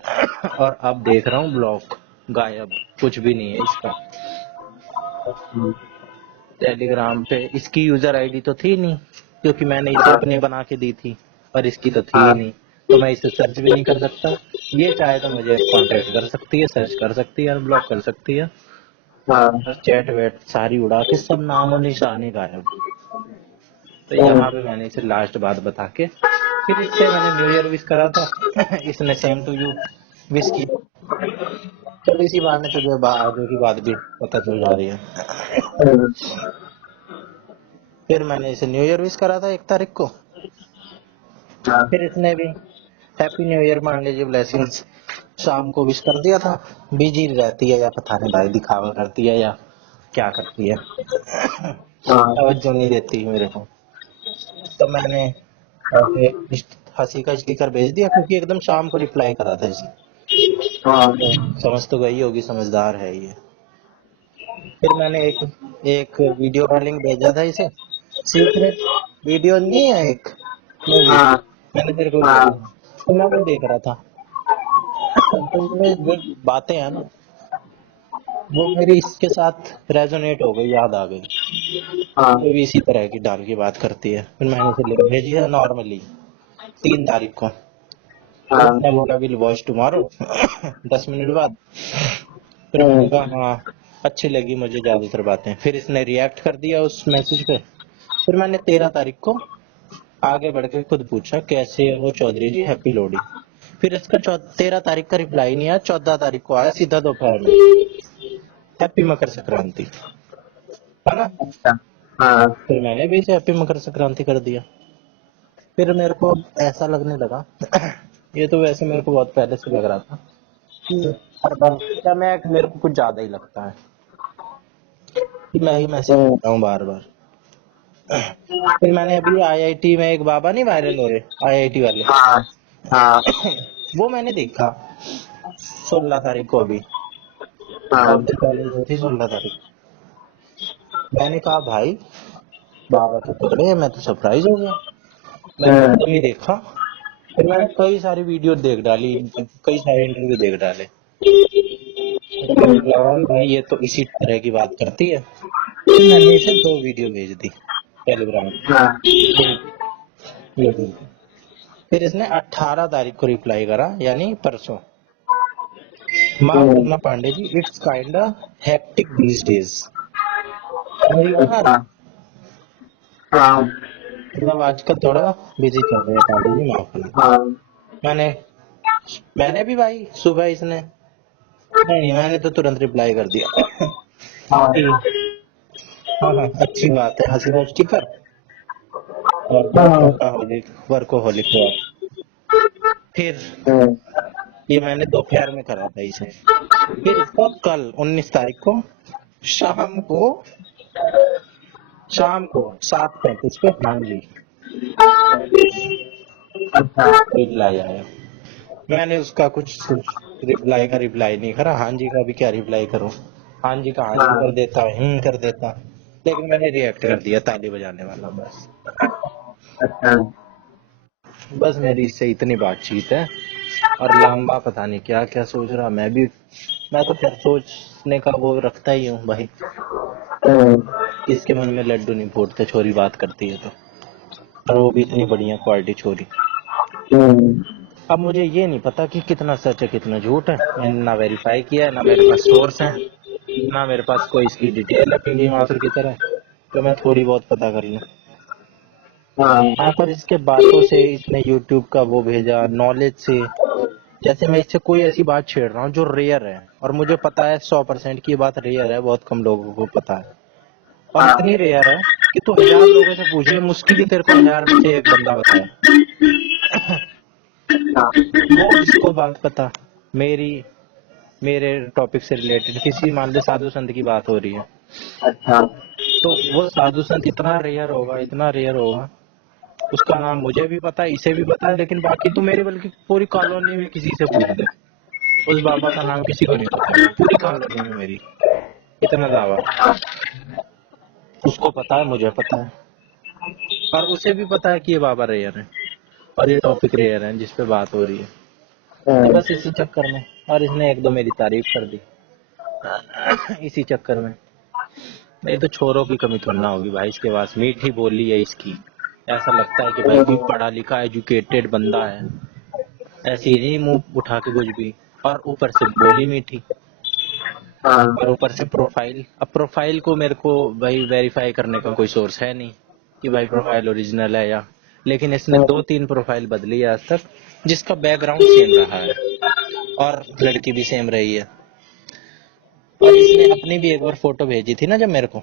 और अब देख रहा हूँ ब्लॉक गायब, कुछ भी नहीं है इसका। टेलीग्राम पे इसकी यूजर आईडी तो थी नहीं, क्योंकि मैंने इसे अपनी बना के दी थी, और इसकी तो थी ही नहीं। तो मैं इसे सर्च भी नहीं कर सकता। ये चाहे तो मुझे कांटेक्ट कर सकती है, सर्च कर सकती है, ब्लॉक कर सकती है। चैट वेट सारी उड़ा के सब नामो निशानी गायब। तो यहाँ पे मैंने इसे लास्ट बात बता के फिर इससे मैंने न्यू ईयर विश करा था। इसने सेम टू यू विश की। चल इसी बहाने तुझे आगे की बात भी पता चल जा रही है। फिर मैंने इसे न्यू ईयर विश करा था 1 तारीख को। फिर इसने भी हैप्पी न्यू ईयर मान लीजिए ब्लेसिंग्स शाम को विश कर दिया था। बिजी रहती है या पता नहीं भाई दिखावा करती है या क्या करती है, तवज्जो नहीं देती मेरे को। तो मैंने हंसी का स्टिकर भेज दिया, क्योंकि एकदम शाम को रिप्लाई करा था इसे। तो समझ तो गई होगी, समझदार है ये। फिर मैंने एक वीडियो का लिंक भेजा था इसे, सीक्रेट वीडियो नहीं है एक मूवी, मैंने तेरे को भेजा था। तो मैं वो देख रहा था, तो उसमें जो बातें हैं ना वो मेरी इसके साथ रेजोनेट हो गई, याद आ गई। वो भी इसी तरह की डाल की बात करती है। फिर मैंने उसे लिंक भेजी है नॉर्मली 3 तारीख को। तो उसने बोला विल वॉच टुमारो 10 मिनट बाद। फिर मैंने कहा हाँ अच्छी लगी मुझे ज्यादातर बातें। फिर इसने रिएक्ट कर दिया उस मैसेज पे। फिर मैंने 13 तारीख को आगे बढ़ के खुद पूछा कैसे हो चौधरी जी, हैप्पी लोहड़ी। फिर इसका 13 तारीख का रिप्लाई नहीं आया, 14 तारीख को आया सीधा दोपहर में, हैप्पी मकर संक्रांति, है ना। अच्छा। हाँ। फिर मैंने भी इसे हैप्पी मकर संक्रांति कर दिया। फिर मेरे को ऐसा लगने लगा ये तो वैसे मेरे को बहुत पहले से लग रहा था कि हर बार क्या मेरे को कुछ ज्यादा ही लगता है कि मैं ही मैसेज कर रहा हूँ बार बार। फिर मैंने अभी आईआईटी में एक बाबा नहीं वायरल हो रहे आईआईटी वाले, हाँ। हाँ। वो मैंने देखा 16 तारीख को, अभी हाँ। सबसे पहले जो थी 16 तारीख, मैंने कहा भाई बाबा तो पकड़े, मैं तो सरप्राइज हो गया। मैंने एकदम ही देखा, फिर मैंने कई सारी वीडियो देख डाली, कई सारे इंटरव्यू देख डाले, फिर लगा कि भाई ये तो इसी तरह की बात करती है। फिर मैंने इसे 2 वीडियो भेज दी टेलीग्राम हाँ। यूट्यूब। फिर इसने 18 तारीख को रिप्लाई करा, यानी परसों। माफ करना Pandey ji, it's kind hectic these days. अच्छा। हाँ। मतलब आजकल थोड़ा बिजी चल रहे हैं पांडे जी, माफ करना। हाँ। मैंने मैंने भी भाई सुबह इसने नहीं, मैंने तो तुरंत रिप्लाई कर दिया हाँ। कि हाँ हाँ अच्छी बात है, हसीना स्टिकर और वर्कोहोलिक हुआ। फिर ये मैंने दोपहर में करा था इसे। फिर इसको कल 19 तारीख को शाम को 7:35 पे हाँ जी अच्छा। रिप्लाई आया। मैंने उसका कुछ रिप्लाई नहीं करा, हाँ जी का भी क्या रिप्लाई करूं, हाँ जी का हाँ जी कर देता, कर देता, लेकिन मैंने रिएक्ट कर दिया ताली बजाने वाला बस। अच्छा। बस मेरी इससे इतनी बातचीत है, और लंबा पता नहीं क्या क्या सोच रहा। मैं तो फिर सोचने का वो रखता ही हूँ भाई, इसके मन में लड्डू नहीं फूटते, छोरी बात करती है तो, और वो भी इतनी बढ़िया क्वालिटी छोरी। अब मुझे ये नहीं पता कि कितना सच है कितना झूठ है, मैंने ना वेरीफाई किया है, ना मेरे पास सोर्स है, ना मेरे पास कोई इसकी डिटेल है पिंकी माथुर की तरह, तो मैं थोड़ी बहुत पता कर लूं। हाँ, पर इसके बातों से इसने यूट्यूब का वो भेजा, नॉलेज से, जैसे मैं इससे कोई ऐसी बात छेड़ रहा हूँ जो रेयर है, और मुझे पता है 100% की बात रेयर है, बहुत कम लोगों को पता है, और इतनी रेयर है कि तू 1000 लोगों से पूछ ले, मुश्किल ही तेरे को 1000 में से एक बंदा बताए वो जिसको बात पता मेरे टॉपिक से रिलेटेड, किसी मान ले साधु संत की बात हो रही है, अच्छा। तो वो साधु संत इतना रेयर होगा, उसका नाम मुझे भी पता है, इसे भी पता है, लेकिन बाकी तो मेरे बल्कि पूरी कॉलोनी में किसी से पूछ ले, उस बाबा का नाम किसी को नहीं पता, पूरी कॉलोनी में मेरी इतना दावा, उसको पता है, मुझे पता है, और उसे भी पता है कि ये बाबा रेयर है और ये टॉपिक रेयर है जिस पे बात हो रही है। तो बस इसी चक्कर में, और इसने 1-2 मेरी तारीफ कर दी इसी चक्कर में। नहीं तो छोरों की कमी थोड़ी ना होगी भाई इसके पास, मीठी बोली है इसकी, ऐसा लगता है कि भाई कोई पढ़ा लिखा एजुकेटेड बंदा है, ऐसे ही नहीं मुंह उठा के कुछ भी, और ऊपर से बोली मीठी, और ऊपर से प्रोफाइल। अब प्रोफाइल को मेरे को भाई वेरीफाई करने का कोई सोर्स है नहीं कि भाई प्रोफाइल ओरिजिनल है या, लेकिन इसने 2-3 प्रोफाइल बदली है आज तक, जिसका बैकग्राउंड सेम रहा है और लड़की भी सेम रही है। और इसने अपनी भी एक बार फोटो भेजी थी ना जब मेरे को,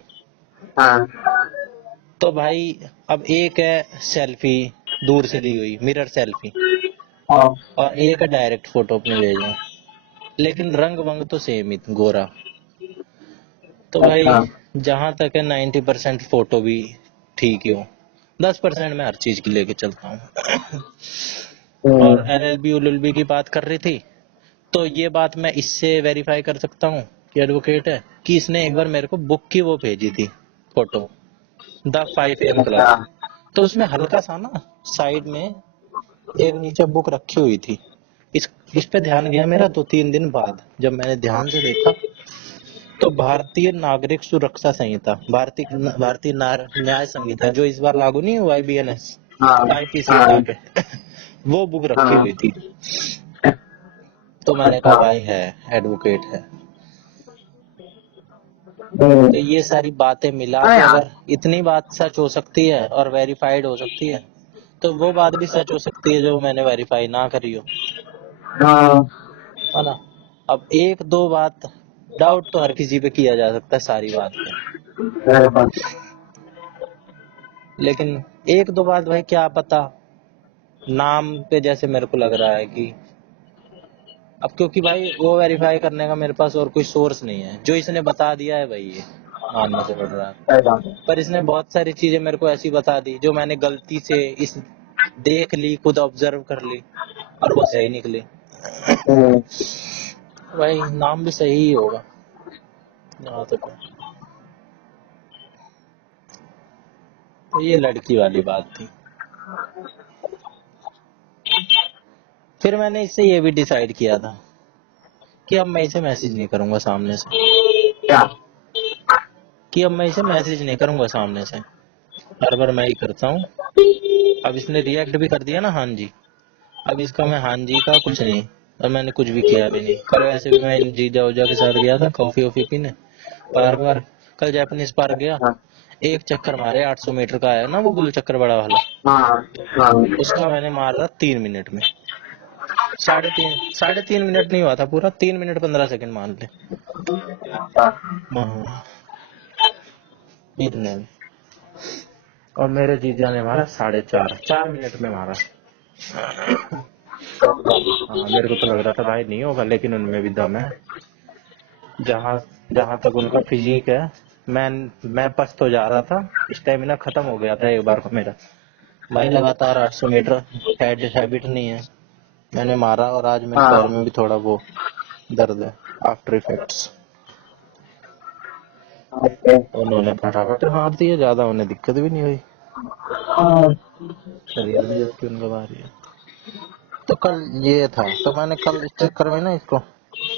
तो भाई अब एक है सेल्फी दूर से ली हुई मिरर सेल्फी, और एक है डायरेक्ट फोटो अपने भेजा, लेकिन रंग वंग तो सेम ही गोरा। तो भाई जहां तक है 90% फोटो भी ठीक ही हो, 10% मैं हर चीज की लेके चलता हूँ और एलएलबी उलएलबी की बात कर रही थी, तो ये बात मैं इससे वेरीफाई कर सकता हूँ कि एडवोकेट है, कि इसने एक बार मेरे को बुक की वो भेजी थी फोटो, द 5 AM क्लब, तो उसमें हल्का सा ना साइड में एक नीचे बुक रखी हुई थी। इस पे ध्यान गया मेरा 2-3 दिन बाद, जब मैंने ध्यान से देखा तो भारतीय नागरिक सुरक्षा संहिता, भारतीय न्याय संहिता जो इस बार लागू नहीं हुआ IBNS IPC पे वो बुक रखी हुई थी। तो मैंने कहा भाई है, एडवोकेट है। तो ये सारी बातें मिला के अगर इतनी बात सच हो सकती है और वेरीफाइड हो सकती है, तो वो बात भी सच हो सकती है जो मैंने वेरीफाई ना करी हो। हाँ है ना। अब एक दो बात डाउट तो हर किसी पे किया जा सकता है सारी बात पे, बिल्कुल। लेकिन एक दो बात भाई क्या पता नाम पे जैसे मेरे को लग रहा है कि अब क्योंकि भाई वो वेरीफाई करने का मेरे पास और कोई सोर्स नहीं है, जो इसने बता दिया है भाई ये मानने से पड़ रहा है। सही बात है। पर इसने बहुत सारी चीजें मेरे को ऐसी बता दी जो मैंने गलती से इस देख ली, खुद ऑब्जर्व कर ली और वो सही निकली। हम्म, भाई नाम भी सही ही होगा जहाँ तक है। तो ये लड़की वाली बात थी। फिर मैंने इससे ये भी डिसाइड किया था कि अब मैं इसे मैसेज नहीं करूंगा सामने से, क्या? कि अब मैं इसे मैसेज नहीं करूंगा सामने से, हर बार मैं ही करता हूँ। अब इसने रिएक्ट भी कर दिया ना हाँ जी, अब इसका मैं हाँ जी का कुछ नहीं, और मैंने कुछ भी किया भी नहीं। कल वैसे भी मैं इन जीजा उजा के साथ गया था कॉफी वॉफी पीने पार्क वार्क, कल जापानीज पार्क गया, हाँ एक चक्कर मारे 800 मीटर का है ना वो गोल चक्कर बड़ा वाला, हाँ हाँ। उसका मैंने मारा 3 मिनट में। साढ़े तीन मिनट नहीं हुआ था, पूरा 3 मिनट 15 सेकंड मान ले। हाँ, इतने में। और मेरे जीजा ने मारा 4.5 मिनट में मारा। हाँ मेरे को तो लग रहा था भाई नहीं होगा, लेकिन उनमें भी दम है। जहाँ जहाँ तक उनका फिजिक है, मैं पस्त तो जा रहा था, स्टेमिना खत्म हो गया था एक बार को मेरा। भाई लगातार 800 मीटर हैबिट नहीं है, मैंने मारा और आज मेरे पैर हाँ में भी थोड़ा वो दर्द है, आफ्टर इफेक्ट्स। ओके। उन्होंने फटाफट मार दिया, ज्यादा उन्हें दिक्कत भी नहीं हुई, हाँ, शरीर में जबकि उनका भारी है। तो कल ये था, तो मैंने कल इस चक्कर में ना इसको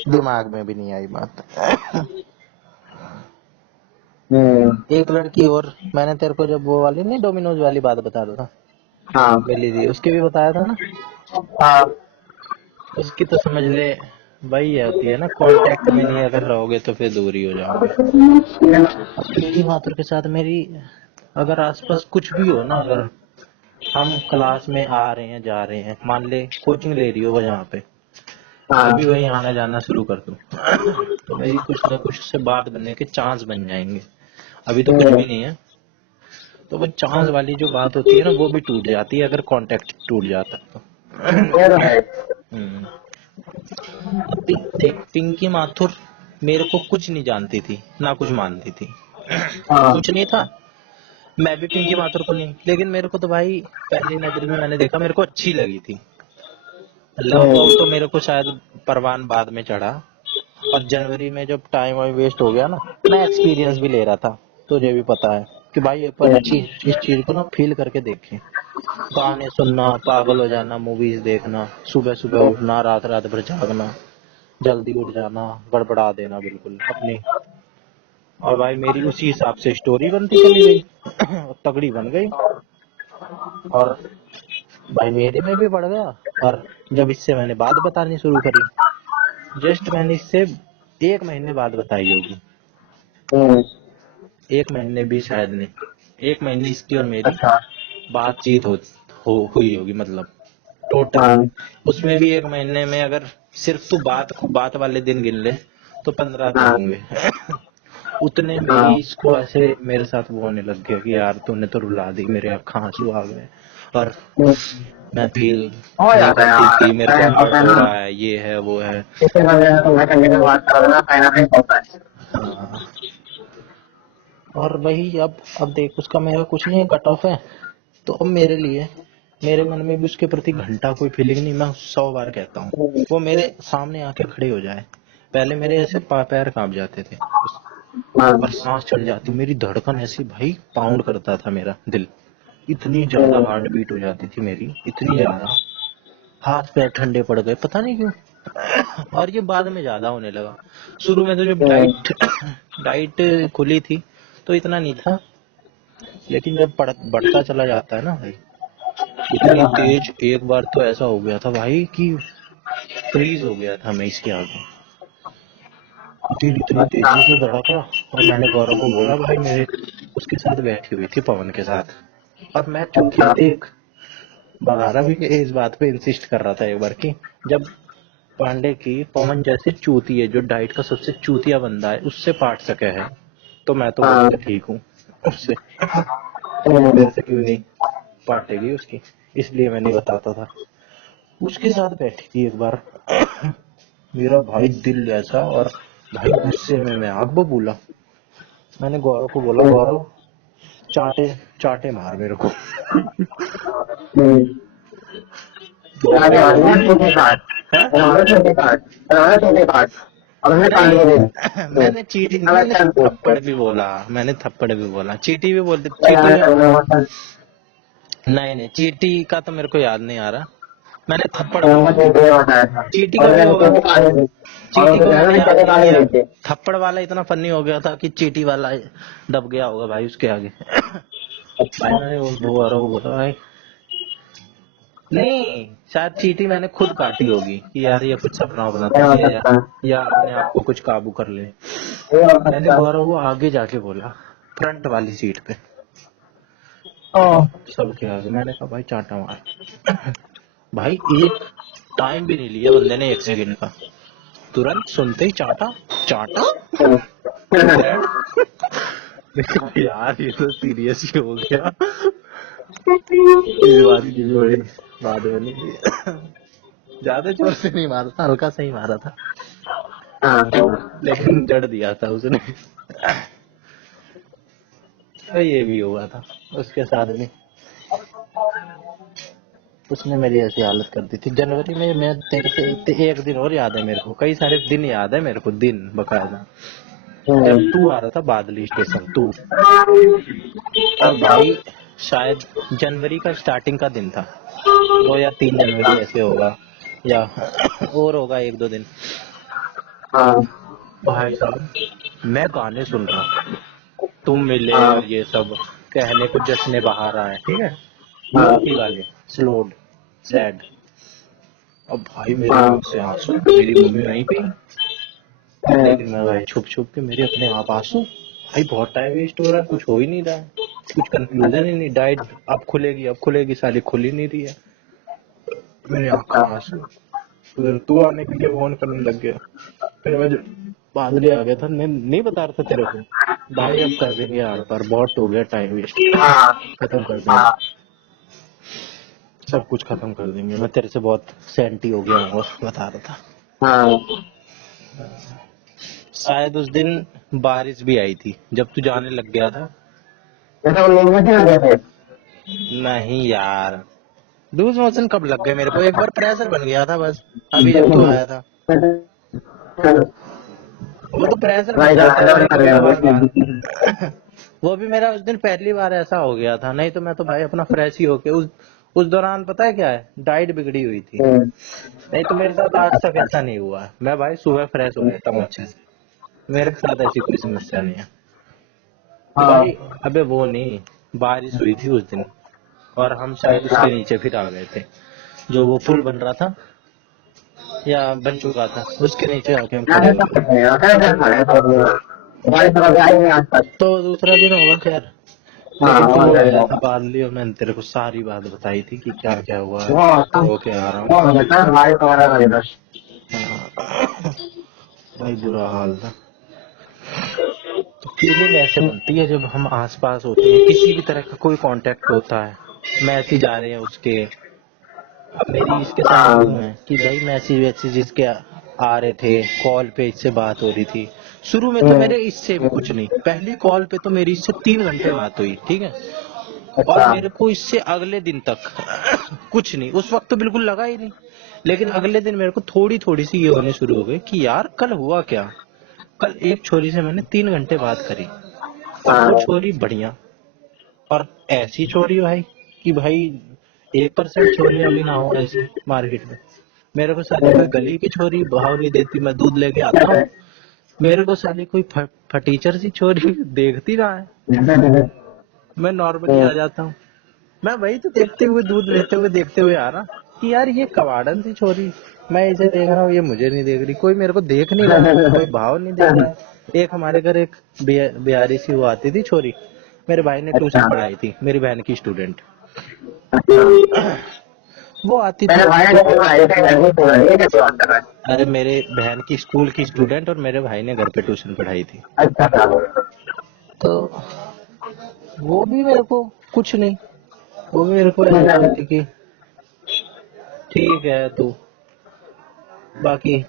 दिमाग में भी नहीं आई बात। एक लड़की और मैंने तेरे को जब वो वाली नहीं डोमिनोज वाली बात बता रहा था हाँ मिली थी, उसके भी बताया था ना, हाँ उसकी तो समझ ले वही है, होती है ना कांटेक्ट में नहीं अगर रहोगे तो फिर दूर ही हो जाओगे। अब पिंकी माथुर के साथ मेरी अगर आसपास कुछ भी हो ना, अगर हम क्लास में आ रहे हैं जा रहे हैं, मान ले कोचिंग ले रही हो वहाँ पे, मैं हाँ भी वहीं आना जाना शुरू कर दूं तो मेरी कुछ ना कुछ से बात बनने के चांस बन जाएंगे। अभी तो कुछ भी नहीं है, तो वो चांस वाली जो बात होती है ना वो भी टूट जाती है अगर कांटेक्ट टूट जाता है तो। ये तो है। हम्म। देख पिंकी माथुर मेरे को कुछ नहीं जानती थी ना कुछ मानती थी, हाँ कुछ नहीं था। मैं भी पिंकी माथुर को नहीं, लेकिन मेरे को तो भाई पहली नजर में मैंने देखा मेरे को अच्छी लगी थी। लव वव तो मेरे को शायद परवान बाद में चढ़ा, और जनवरी में जब टाइम वाइम वेस्ट हो गया ना, मैं एक्सपीरियंस भी ले रहा था, तुझे भी पता है कि भाई अपन इस चीज को ना फील करके देखें। गाने सुनना, पागल हो जाना, मूवीज देखना, सुबह सुबह उठना, रात रात भर जागना, जल्दी उठ जाना, गड़बड़ा देना बिल्कुल अपनी। और भाई मेरी उसी हिसाब से स्टोरी बनती चली गई तगड़ी बन गई, और भाई मेरे में भी बढ़ गया। और जब इससे मैंने बात बतानी शुरू करी, जस्ट मैंने इससे 1 महीने बाद बताई होगी, 1 महीने भी शायद नहीं, 1 महीने इसकी और मेरी अच्छा। बातचीत हुई होगी, मतलब टोटल। हाँ उसमें भी 1 महीने में अगर सिर्फ तू बात वाले दिन गिन ले तो 15 दिन हाँ होंगे उतने में हाँ ही इसको ऐसे मेरे साथ वो होने लग गया कि यार तूने तो रुला दी, मेरे आँखों आंसू आ गए, और मैं फील हो नहीं जाता है करती यार, थी, मेरे को होता हर्ट है हो ना। रहा है, ये है वो है। किसी बंदे से तुम कंटिन्यू बात करो ना कहीं होता है। हाँ। और वही अब देख उसका मेरा कुछ नहीं कट ऑफ है, तो अब मेरे लिए मेरे मन में भी उसके प्रति घंटा कोई फीलिंग नहीं। मैं 100 बार कहता हूँ वो मेरे सामने आके खड़े हो जाए, पहले मेरे ऐसे पैर कांप जाते थे हाँ और सांस चढ़ जाती, मेरी धड़कन ऐसी भाई पाउंड करता था मेरा दिल, इतनी ज्यादा हार्ट बीट हो जाती थी मेरी, इतनी ज्यादा, हाथ पैर ठंडे पड़ गए पता नहीं क्यों। और ये बाद में ज्यादा होने लगा, शुरू में तो जब डाइट खुली थी तो इतना नहीं था, लेकिन जब बढ़ता चला जाता है ना भाई, इतनी तेज एक बार तो ऐसा हो गया था भाई कि फ्रीज हो गया था मैं इसके आगे, इतनी तेजी से धड़का। और मैंने गौरव को बोला, भाई मेरे उसके साथ बैठी हुई थी पवन के साथ, और मैं चुपके अच्छा। से बघारा भी इस बात पे इंसिस्ट कर रहा था एक बार कि जब पांडे की पवन जैसे चूती है, जो डाइट का सबसे चूतिया बंदा है, उससे पाट सके है, तो मैं तो बहुत ठीक हूँ उससे। मेरे से क्यों नहीं पाटेगी उसकी, इसलिए मैं नहीं बताता था। उसके साथ बैठी थी एक बार मेरा भाई दिल जैसा, और भाई गुस्से में मैं आग बबूला। मैंने गौरव को बोला, गौरव चाटे चाटे मार मेरे को। आगे वाली ना छोटे काट, हैं? हमारे छोटे काट, हमारे छोटे काट, और हमें काट के दे। मैंने चीटी, मैंने थप्पड़ भी बोला, मैंने थप्पड़ भी बोला, चीटी भी बोलते, चीटी लगाने में। करने वाला नहीं नहीं, चीटी का तो मेरे को याद नहीं आ रहा, मैंने थप्पड़ तो बोला। हमको छोटे होता है, चीटी और का भी मैंने होगा, छोटे काट दी, और चीटी उनको को कहना मैंने कि याद छोटे नहीं काट किया। देते। थप्पड़ वाला इतना फनी हो गया था कि चीटी वाला दब गया होगा भाई उसके आगे। भाई मैंने वो वालों को बोला, भाई नहीं, शायद चीटी मैंने खुद काटी होगी कि यार ये कुछ सपना वपना ये था, हो या, सकता है, या अपने आप को कुछ काबू कर ले। ये हो मैंने सकता है। गौरव को आगे जाके बोला, फ्रंट वाली सीट पे, हाँ, सबके आगे। मैंने कहा भाई चांटा मार। भाई एक टाइम भी नहीं लिया बंदे ने, 1 सेकंड का, तुरंत सुनते ही चाटा चाटा रेड। यार ये तो सीरियस ही हो गया, इस बात की बड़ी बात बनी। ज्यादा जोर से नहीं मारा था, हल्का सा ही मारा था, हाँ, लेकिन जड़ दिया था उसने। तो ये भी हुआ था उसके साथ भी, उसने मेरी ऐसी हालत कर दी थी जनवरी में। मैं तेरे से एक दिन और याद है मेरे को, कई सारे दिन याद है मेरे को, दिन बकायदा, जब तू आ रहा था बादली स्टेशन, तू, और भाई शायद जनवरी का स्टार्टिंग का दिन था, 2 या 3 जनवरी ऐसे होगा, या और होगा 1-2 दिन। हाँ, भाई साहब मैं गाने सुन रहा हूँ, तुम मिले हाँ, और ये सब, कहने को जश्न बहार आए, ठीक है, हाँ, लोफी वाले, स्लोड, सैड। अब भाई मेरी हाँ, आंख से आंसू, मेरी मम्मी वहीं पे ही, लेकिन मैं भाई छुप छुप के मेरे अपने आप आंसू। भाई बहुत टाइम वेस्ट हो रहा है, कुछ हो ही नहीं रहा है, कुछ कंक्लूजन ही नहीं, डाइट अब खुलेगी साली, खुल ही नहीं रही है, मेरी आंखों में आंसू। फिर तू आने के लिए फोन करने लग गया, फिर मैं बादल आ गया था, मैं नहीं बता रहा था तेरे को, भाई अब कर देंगे यार, पर बहुत हो गया टाइम वेस्ट, हाँ, खत्म कर देंगे, हाँ, सब कुछ खत्म कर देंगे, मैं तेरे से बहुत सेंटी हो गया हूँ बता रहा था। हाँ, शायद उस दिन बारिश भी आई थी जब तू जाने लग गया था। जैसे वो लोग में थे ना जैसे, नहीं यार, लूज मोशन कब लग गए मेरे को, एक बार प्रेशर बन गया था बस, अभी जब तू आया था, वो तो प्रेशर बन भाई जाता है भाई कर कभी रहे कभार हैं बात। वो भी मेरा उस दिन पहली बार ऐसा हो गया था, नहीं तो मैं तो भाई अपना फ्रेश ही होके उस दौरान पता है क्या है, डाइट बिगड़ी हुई थी, नहीं तो मेरे साथ आज तक ऐसा नहीं हुआ, मैं भाई सुबह फ्रेश हो जाता हूँ अच्छे से, मेरे साथ ऐसी कोई समस्या नहीं है। तो हाँ, भाई अबे वो नहीं, बारिश हुई थी उस दिन, और हम शायद उसके नीचे फिर आ गए थे, जो वो पुल बन रहा था या बन चुका था, उसके नीचे आके हम खड़े हो गए। बारिश तो आई नहीं आज तक। तो दूसरा दिन होगा खैर, हाँ, लेकिन तू हाँ, आया था बादली, और मैंने तेरे को सारी बात बताई थी कि क्या क्या हुआ है, हो के आ रहा हूँ। बारिश वगैरह का बस। हाँ, भाई बुरा हाल था। तो फीलिंग ऐसे बनती है जब हम आसपास होते हैं, किसी भी तरह का कोई कांटेक्ट होता है, मैसेज आ रहे हैं उसके, अब मेरी इसके साथ हाँ, यूं है कि भाई मैसेज वैसेज इसके आ रहे थे, कॉल पे इससे बात हो रही थी, शुरू में तो मेरे इससे भी कुछ नहीं, पहली कॉल पे तो मेरी इससे 3 घंटे बात हुई, ठीक है, और अच्छा, मेरे को इससे अगले दिन तक कुछ नहीं, उस वक्त तो बिल्कुल लगा ही नहीं, लेकिन अगले दिन मेरे को थोड़ी थोड़ी सी ये होने शुरू हो गई कि यार कल हुआ क्या, कल एक छोरी से मैंने 3 घंटे बात करी, और वो हाँ, छोरी बढ़िया, और ऐसी छोरी भाई कि भाई 1% छोरियां भी ना हो ऐसी मार्केट में, मेरे को साली कोई गली की छोरी भाव नहीं देती, मैं दूध लेके आता हूँ, मेरे को साली कोई फटीचर सी छोरी देखती ना है, मैं नॉर्मली आ जाता हूँ, मैं वही तो देखते हुए दूध लेते हुए देखते हुए आ रहा कि यार ये कवाड़न सी छोरी, मैं इसे देख रहा हूँ, ये मुझे नहीं देख रही, कोई मेरे को देख नहीं रहा है, कोई भाव नहीं दे रहा है। एक हमारे घर एक बिहारी सी वो आती थी छोरी, मेरे भाई ने ट्यूशन अच्छा, पढ़ाई थी, मेरी बहन की स्टूडेंट, वो आती थी। मेरे भाई ने पढ़ाई का लड़की सुना ये कैसे बात कर रहा है। अरे मेरे बहन की स्कूल की स्टूडेंट और मेरे भाई ने घर पे ट्यूशन पढ़ाई थी। अच्छा था। तो वो भी मेरे को कुछ नहीं, वो भी मेरे को ऐसे कहती थी कि ठीक है तू, बाकी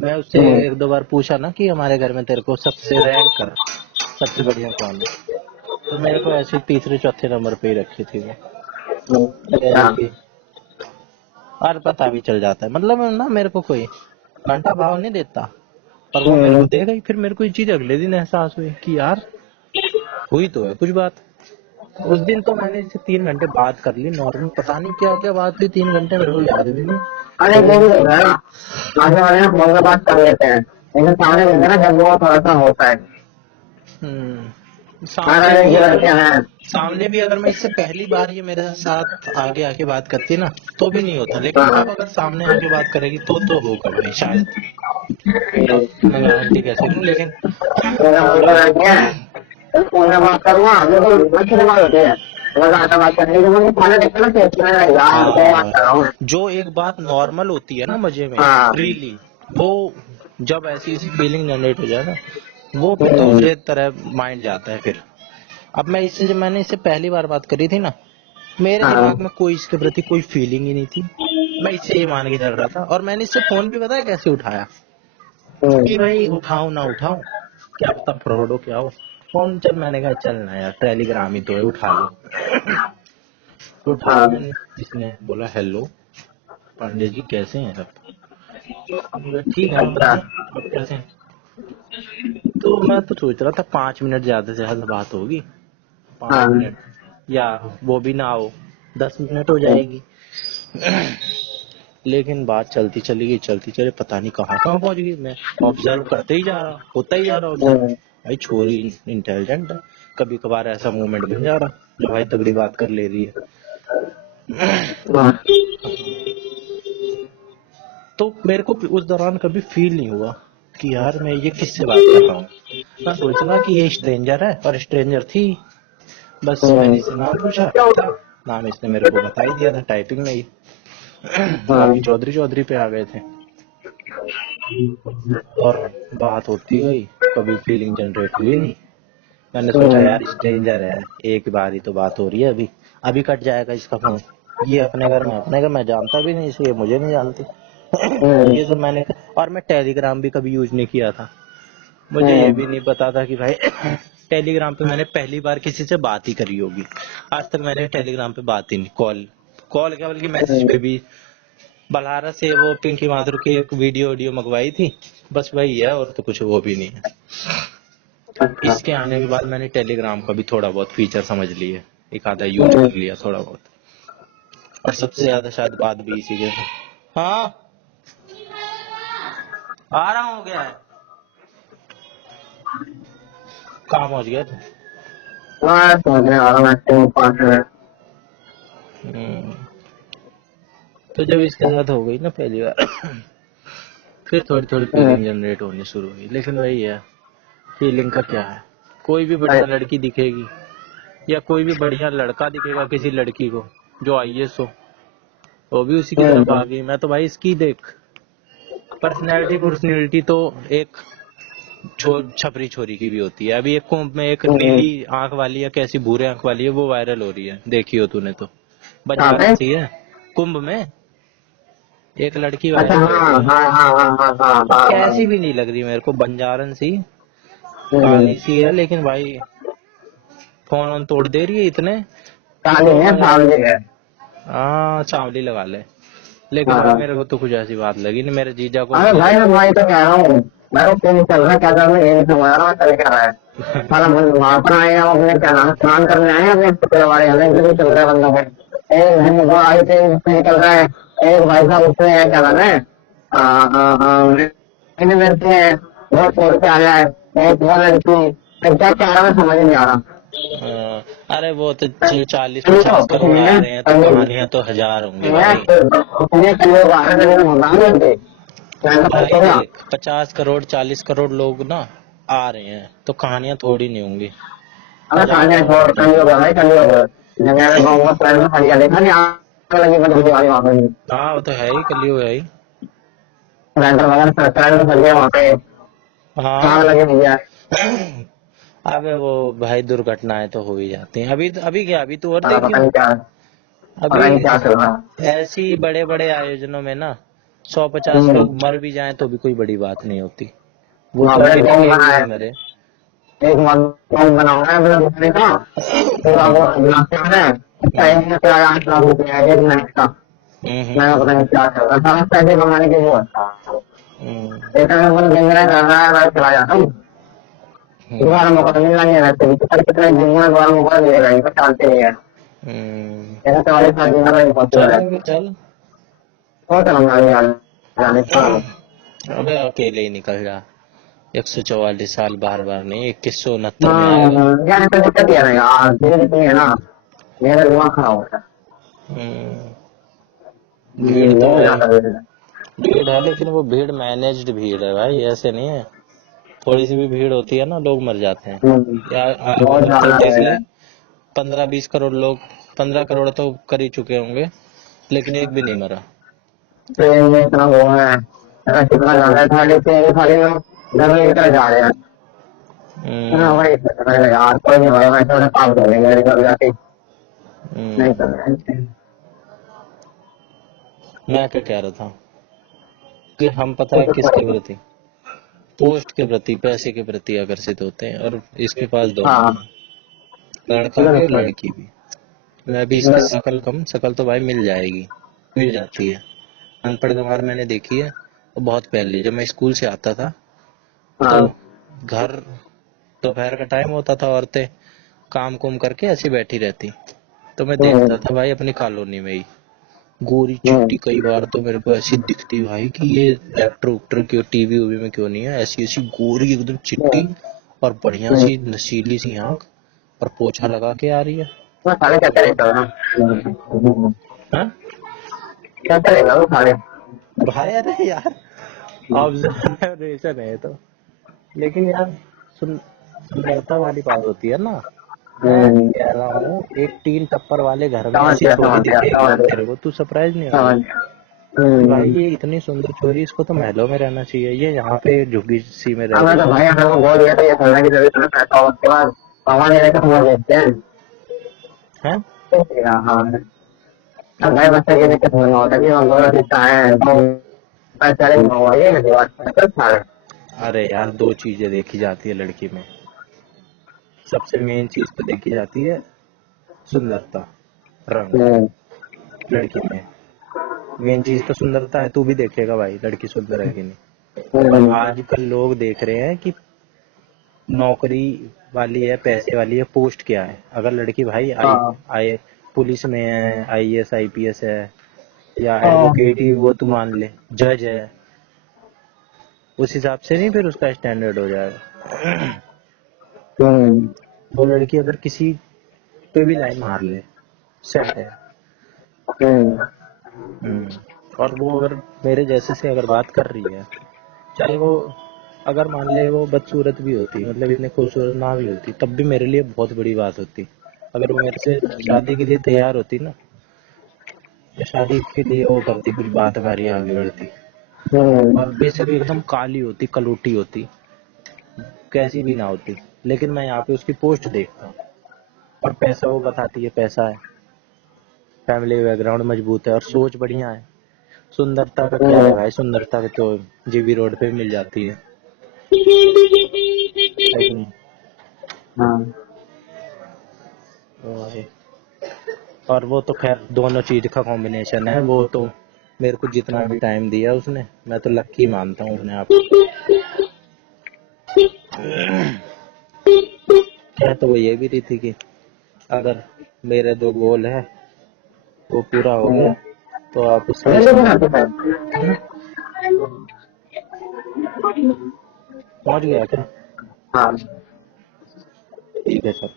मैं उससे एक दो बार पूछा ना कि हमारे घर में तेरे को सबसे रैंक कर सबसे बढ़िया कौन है, तो मेरे को ऐसे तीसरे चौथे नंबर पे ही रखी थी वो। कह रही थी और पता भी चल जाता है, मतलब ना मेरे को कोई घंटा भाव नहीं देता, पर वो मेरे को दे गई। फिर मेरे को ये चीज अगले दिन एहसास हुई कि यार हुई तो है कुछ बात। उस दिन तो मैंने इससे 3 घंटे बात कर ली नॉर्मल, पता नहीं क्या क्या बात हुई 3 घंटे, मेरे को याद भी नहीं। अरे वो भी होता है, आगे वाले ना फोन पे बात कर लेते हैं, लेकिन सामने मिलता है ना जब वो थोड़ा सा होता है। सामने अरे भी ये अगर लड़के हैं। सामने भी अगर मैं इससे पहली बार ये मेरे साथ आगे आके बात करती ना तो भी नहीं होता, लेकिन अब अगर सामने आके बात करेगी तो होगा भाई शायद। अब मैं गारंटी कैसे लूं, लेकिन मेरा मुंडा लड़के हैं, तो फोन पे बात करूंगा बिल्कुल अच्छी बात होती है। अगर ज्यादा बात करने की मुझे खाना देखते ना तो मैं यार क्या बात कर रहा हूँ। जो एक बात नॉर्मल होती है ना मजे में हाँ। फ्रीली, वो जब ऐसी ऐसी फीलिंग जनरेट हो जाए ना, वो फिर दूसरे तरह माइंड जाता है फिर। अब मैं इससे जब मैंने इससे पहली बार बात करी थी ना, मेरे दिमाग में कोई इसके प्रति कोई फीलिंग ही नहीं थी, मैं इससे ये मान के चल रहा था। और मैंने इससे फोन भी पता है कैसे उठाया कि भाई उठाऊं ना उठाऊं, क्या पता फ्रॉड हो क्या हो। फोन चल मैंने कहा चल ना यार टेलीग्राम ही तो है उठा लो। उठाया मैंने, इसने बोला हेलो पांडे जी कैसे हैं सब। बोला, ठीक है आप बताएं आप कैसे हैं। तो मैं तो सोच रहा था 5 मिनट ज्यादा से ज्यादा बात होगी, 5 मिनट या वो भी ना हो 10 मिनट हो जाएगी। लेकिन बात चलती चली गई चलती चले, पता नहीं कहाँ कहाँ पहुंच गई। मैं ऑब्जर्व करते ही जा रहा, होता ही जा रहा ऑब्जर्व। भाई छोरी इंटेलिजेंट है, कभी कभार ऐसा मूवमेंट बन जा रहा जो भाई तगड़ी बात कर ले रही है। तो मेरे को उस दौरान कभी फील नहीं हुआ कि यार मैं ये किससे बात कर रहा हूँ। मैं सोच रहा कि ये स्ट्रेंजर है, और स्ट्रेंजर थी। बस मैंने इससे नाम पूछा, नाम इसने मेरे को बता ही दिया था टाइपिंग में ही। बाकी चौधरी चौधरी पे आ गए थे और बात होती गई, कभी फीलिंग जनरेट हुई नहीं। मैंने सोचा यार स्ट्रेंजर है, एक बार ही तो बात हो रही है, अभी अभी कट जाएगा इसका फोन। ये अपने घर में अपने घर, मैं जानता भी नहीं इसलिए मुझे नहीं जानती। ये सब मैंने, और मैं टेलीग्राम भी कभी यूज नहीं किया था, मुझे ये भी नहीं पता था कि भाई टेलीग्राम पे मैंने पहली बार किसी से बात ही करी होगी। आज तक मैंने टेलीग्राम पे बात ही नहीं, कॉल कॉल क्या बल्कि मैसेज पे भी बल्हारा से वो पिंकी माथुर की एक वीडियो मंगवाई थी, बस वही है, और तो कुछ वो भी नहीं है। इसके आने के बाद मैंने टेलीग्राम का भी थोड़ा बहुत फीचर समझ लिए, एक आधा यूज कर लिया थोड़ा बहुत, और सबसे ज्यादा शायद बात भी इसी के। हाँ आ रहा हूँ, गया है कहाँ पहुंच गया तू? मैं सोचने वाला मैं 5 मिनट। तो जब इसके साथ हो गई ना पहली बार फिर थोड़ी थोड़ी फीलिंग जनरेट होनी शुरू हुई। लेकिन वही है, फीलिंग का क्या है, कोई भी बढ़िया लड़की दिखेगी या कोई भी बढ़िया लड़का दिखेगा किसी लड़की को जो आईएएस हो, वो भी उसी की तरफ आ गई। मैं तो भाई इसकी देख पर्सनैलिटी तो एक छपरी छोरी की भी होती है। अभी एक कुंभ में एक नीली आंख वाली या कैसी भूरे आंख वाली है, वो वायरल हो रही है, देखी हो तूने तो, बंजारा सी है। कुंभ में एक लड़की वायरल हो रही है, कैसी भी नहीं लग रही मेरे को, बंजारन सी काली सी है, लेकिन भाई फोन ऑन तोड़ दे रही है इतने। हाँ सांवली लगा ले, लेकिन भाई मेरे को तो कुछ ऐसी बात लगी नहीं, मेरे जीजा को। अरे भाई मैं भाई तो कह रहा हूँ, मेरे को फोन चल रहा है क्या कर रहा है ये नहीं समझ रहा चल क्या रहा है। सारा वहां पर आए हैं अपने क्या नाम स्नान करने आए हैं अपने पुत्र वाले हमें भी चल रहा है बंदा को। एक भाई मुझे आए थे उसमें चल रहा है, एक भाई साहब उसमें क्या नाम है मेरे से बहुत छोड़ के आ गया है, एक वो लड़की क्या कह रहा है समझ नहीं आ रहा। अरे वो तो 40-50 करोड़ आ रहे हैं तो कहानियां तो 1000 होंगी भाई। 50 करोड़ 40 करोड़ लोग ना आ रहे हैं तो कहानियां थोड़ी नहीं होंगी। अरे कहानियां छोड़, कहीं होगा भाई, कहीं होगा। मेरे गाँव में देखा नहीं लगी बंद होती वाली वहाँ पे हाँ वो तो है ही, कलियुग है ही। सिलेंडर वगैरह सिलेंडर फट गया वहाँ पे आग हाँ। लगे भैया अबे वो भाई दुर्घटनाएं तो हो ही जाती हैं। अभी क्या, अभी तो और पता देखियो। नहीं क्या अभी पता नहीं क्या चल रहा ऐसी बड़े बड़े आयोजनों में ना 150 है लोग मर भी जाएं तो भी कोई बड़ी बात नहीं होती। वो वहाँ तो पे अभी तक बॉम्ब एक बना भी है नहीं मरे। एक बॉम्ब बना हुआ है अपने दूसरे का पूरा वो इलाके में हम्म। टाइम में क्या 8 लाख रुपया है 1 मिनट का हम्म। मैं पता नहीं क्या चल रहा था पैसे कमाने के वो हम्म। एक अपन दिन में कर रहा है मैं चला जाता हूँ दोबारा मौका तो मिलना नहीं है वैसे भी पर कितने दिन में दोबारा मौका मिलेगा इनको चलते नहीं है हम्म। ऐसा 44 साल जीना तो इम्पॉसिबल है चल चल। तो चलूंगा यार जाने का अबे अकेले ही निकल जा। 144 साल बार बार नहीं, 2169 में आएगा। यार तो दिक्कत ये है ना यार धीरे धीरे है ना मेरा दिमाग खराब होता हम्म। है भीड़ तो बहुत है। ज्यादा भीड़ है भीड़ है लेकिन वो भीड़ मैनेज्ड भीड़ है भाई, ऐसे नहीं है। थोड़ी सी भी भीड़ होती है ना, लोग मर जाते हैं। या बहुत मतलब ज्यादा देख है ले, 15-20 करोड़ लोग, 15 करोड़ तो कर ही चुके होंगे, लेकिन एक भी नहीं मरा। ट्रेन में इतना वो है कितना ज्यादा है खाली लोग घर की तरह जा रहे हैं हाँ हम्म। भाई यार कोई नहीं होगा मैं थोड़ा काम कर लेंगे मेरे घर जाके नहीं कर हम्म। रहे हैं मैं क्या कह रहा था कि हम पता है किसके प्रति, पोस्ट के प्रति, पैसे के प्रति आकर्षित होते हैं, और इसके पास दोनों हाँ है, लड़का भी और लड़की भी। मैं भी इसकी शकल कम, शकल तो भाई मिल जाएगी, मिल जाती है। अनपढ़ गंवार मैंने देखी है, और बहुत पहले जब मैं स्कूल से आता था तो हाँ घर, दोपहर का टाइम होता था, औरतें काम कुम करके ऐसी बैठी रहती, तो मैं देखता था भाई अपनी कॉलोनी में ही, गोरी चिट्टी, कई बार तो मेरे को ऐसी दिखती भाई कि ये एक्टर उक्टर क्यों टीवी उवी में क्यों नहीं है, ऐसी ऐसी गोरी एकदम चिट्टी, और बढ़िया सी नशीली सी आंख, और पोछा लगा के आ रही है। मैं साले क्या करेगा हाँ क्या करेगा वो साले भाई, अरे यार ऑब्जर्वेशन है तो, लेकिन यार सुंदरता वाली बात होती है ना। मैं कह रहा हूँ एक टीन टप्पर वाले घर में समझ ऐसी गया छोरी समझ गया दिखेगी समझ ना गया तेरे को, तू सरप्राइज नहीं होगा समझ गया कि भाई ये इतनी सुंदर छोरी, इसको तो महलों में रहना चाहिए, ये यहाँ पे झुग्गी सी में रह हमें रही तो है। भाई हमें को बोल दिया था ये करने की जरूरत नहीं पैसा उसके बाद पापा ने लेकर समझ देखते हैं हैं? हाँ अब भाई बच्चे की दिक्कत होना होता है कि हम दोनों रिश्ता है तो पैसा नहीं होगा ये बात सारे अरे यार दो चीजें देखी जाती है लड़की में, सबसे मेन चीज तो देखी जाती है सुंदरता, रंग। लड़की में मेन चीज तो सुंदरता है, तू भी देखेगा भाई लड़की सुंदर है कि नहीं। और आजकल लोग देख रहे हैं कि नौकरी वाली है, पैसे वाली है, पोस्ट क्या है। अगर लड़की भाई आई हाँ आई पुलिस में है, आईएएस आईपीएस है, या एडवोकेट ही वो तू मान ले, जज है, उस हिसाब से नहीं फिर उसका स्टैंडर्ड हो जाएगा। वो लड़की अगर किसी पे भी लाइन मार ले, सेट है। और वो अगर मेरे जैसे से अगर बात कर रही है, चाहे वो, अगर मान ले वो बदसूरत भी होती, मतलब इतनी खूबसूरत ना भी होती, तब भी मेरे लिए बहुत बड़ी बात होती। अगर वो मेरे से शादी के लिए तैयार होती ना, या शादी के लिए वो करती, कुछ बात कार्य आगे बढ़ती, और बेशक एकदम काली होती, कलूटी होती, कैसी भी ना होती, लेकिन मैं यहाँ पे उसकी पोस्ट देखता हूँ, और पैसा वो बताती है, पैसा है, फैमिली बैकग्राउंड मजबूत है, और सोच बढ़िया है। सुंदरता का क्या है भाई, सुंदरता के तो जीबी रोड पे मिल जाती है कि नहीं? और वो तो खैर दोनों चीज का कॉम्बिनेशन है, वो तो मेरे को जितना भी टाइम दिया उसने, मैं तो लक्की मानता हूँ अपने आप को। क्या तो वो ये भी रही थी कि अगर मेरे जो गोल है वो पूरा हो गया तो आप उससे पहुंच गया क्या? हाँ ठीक है सर।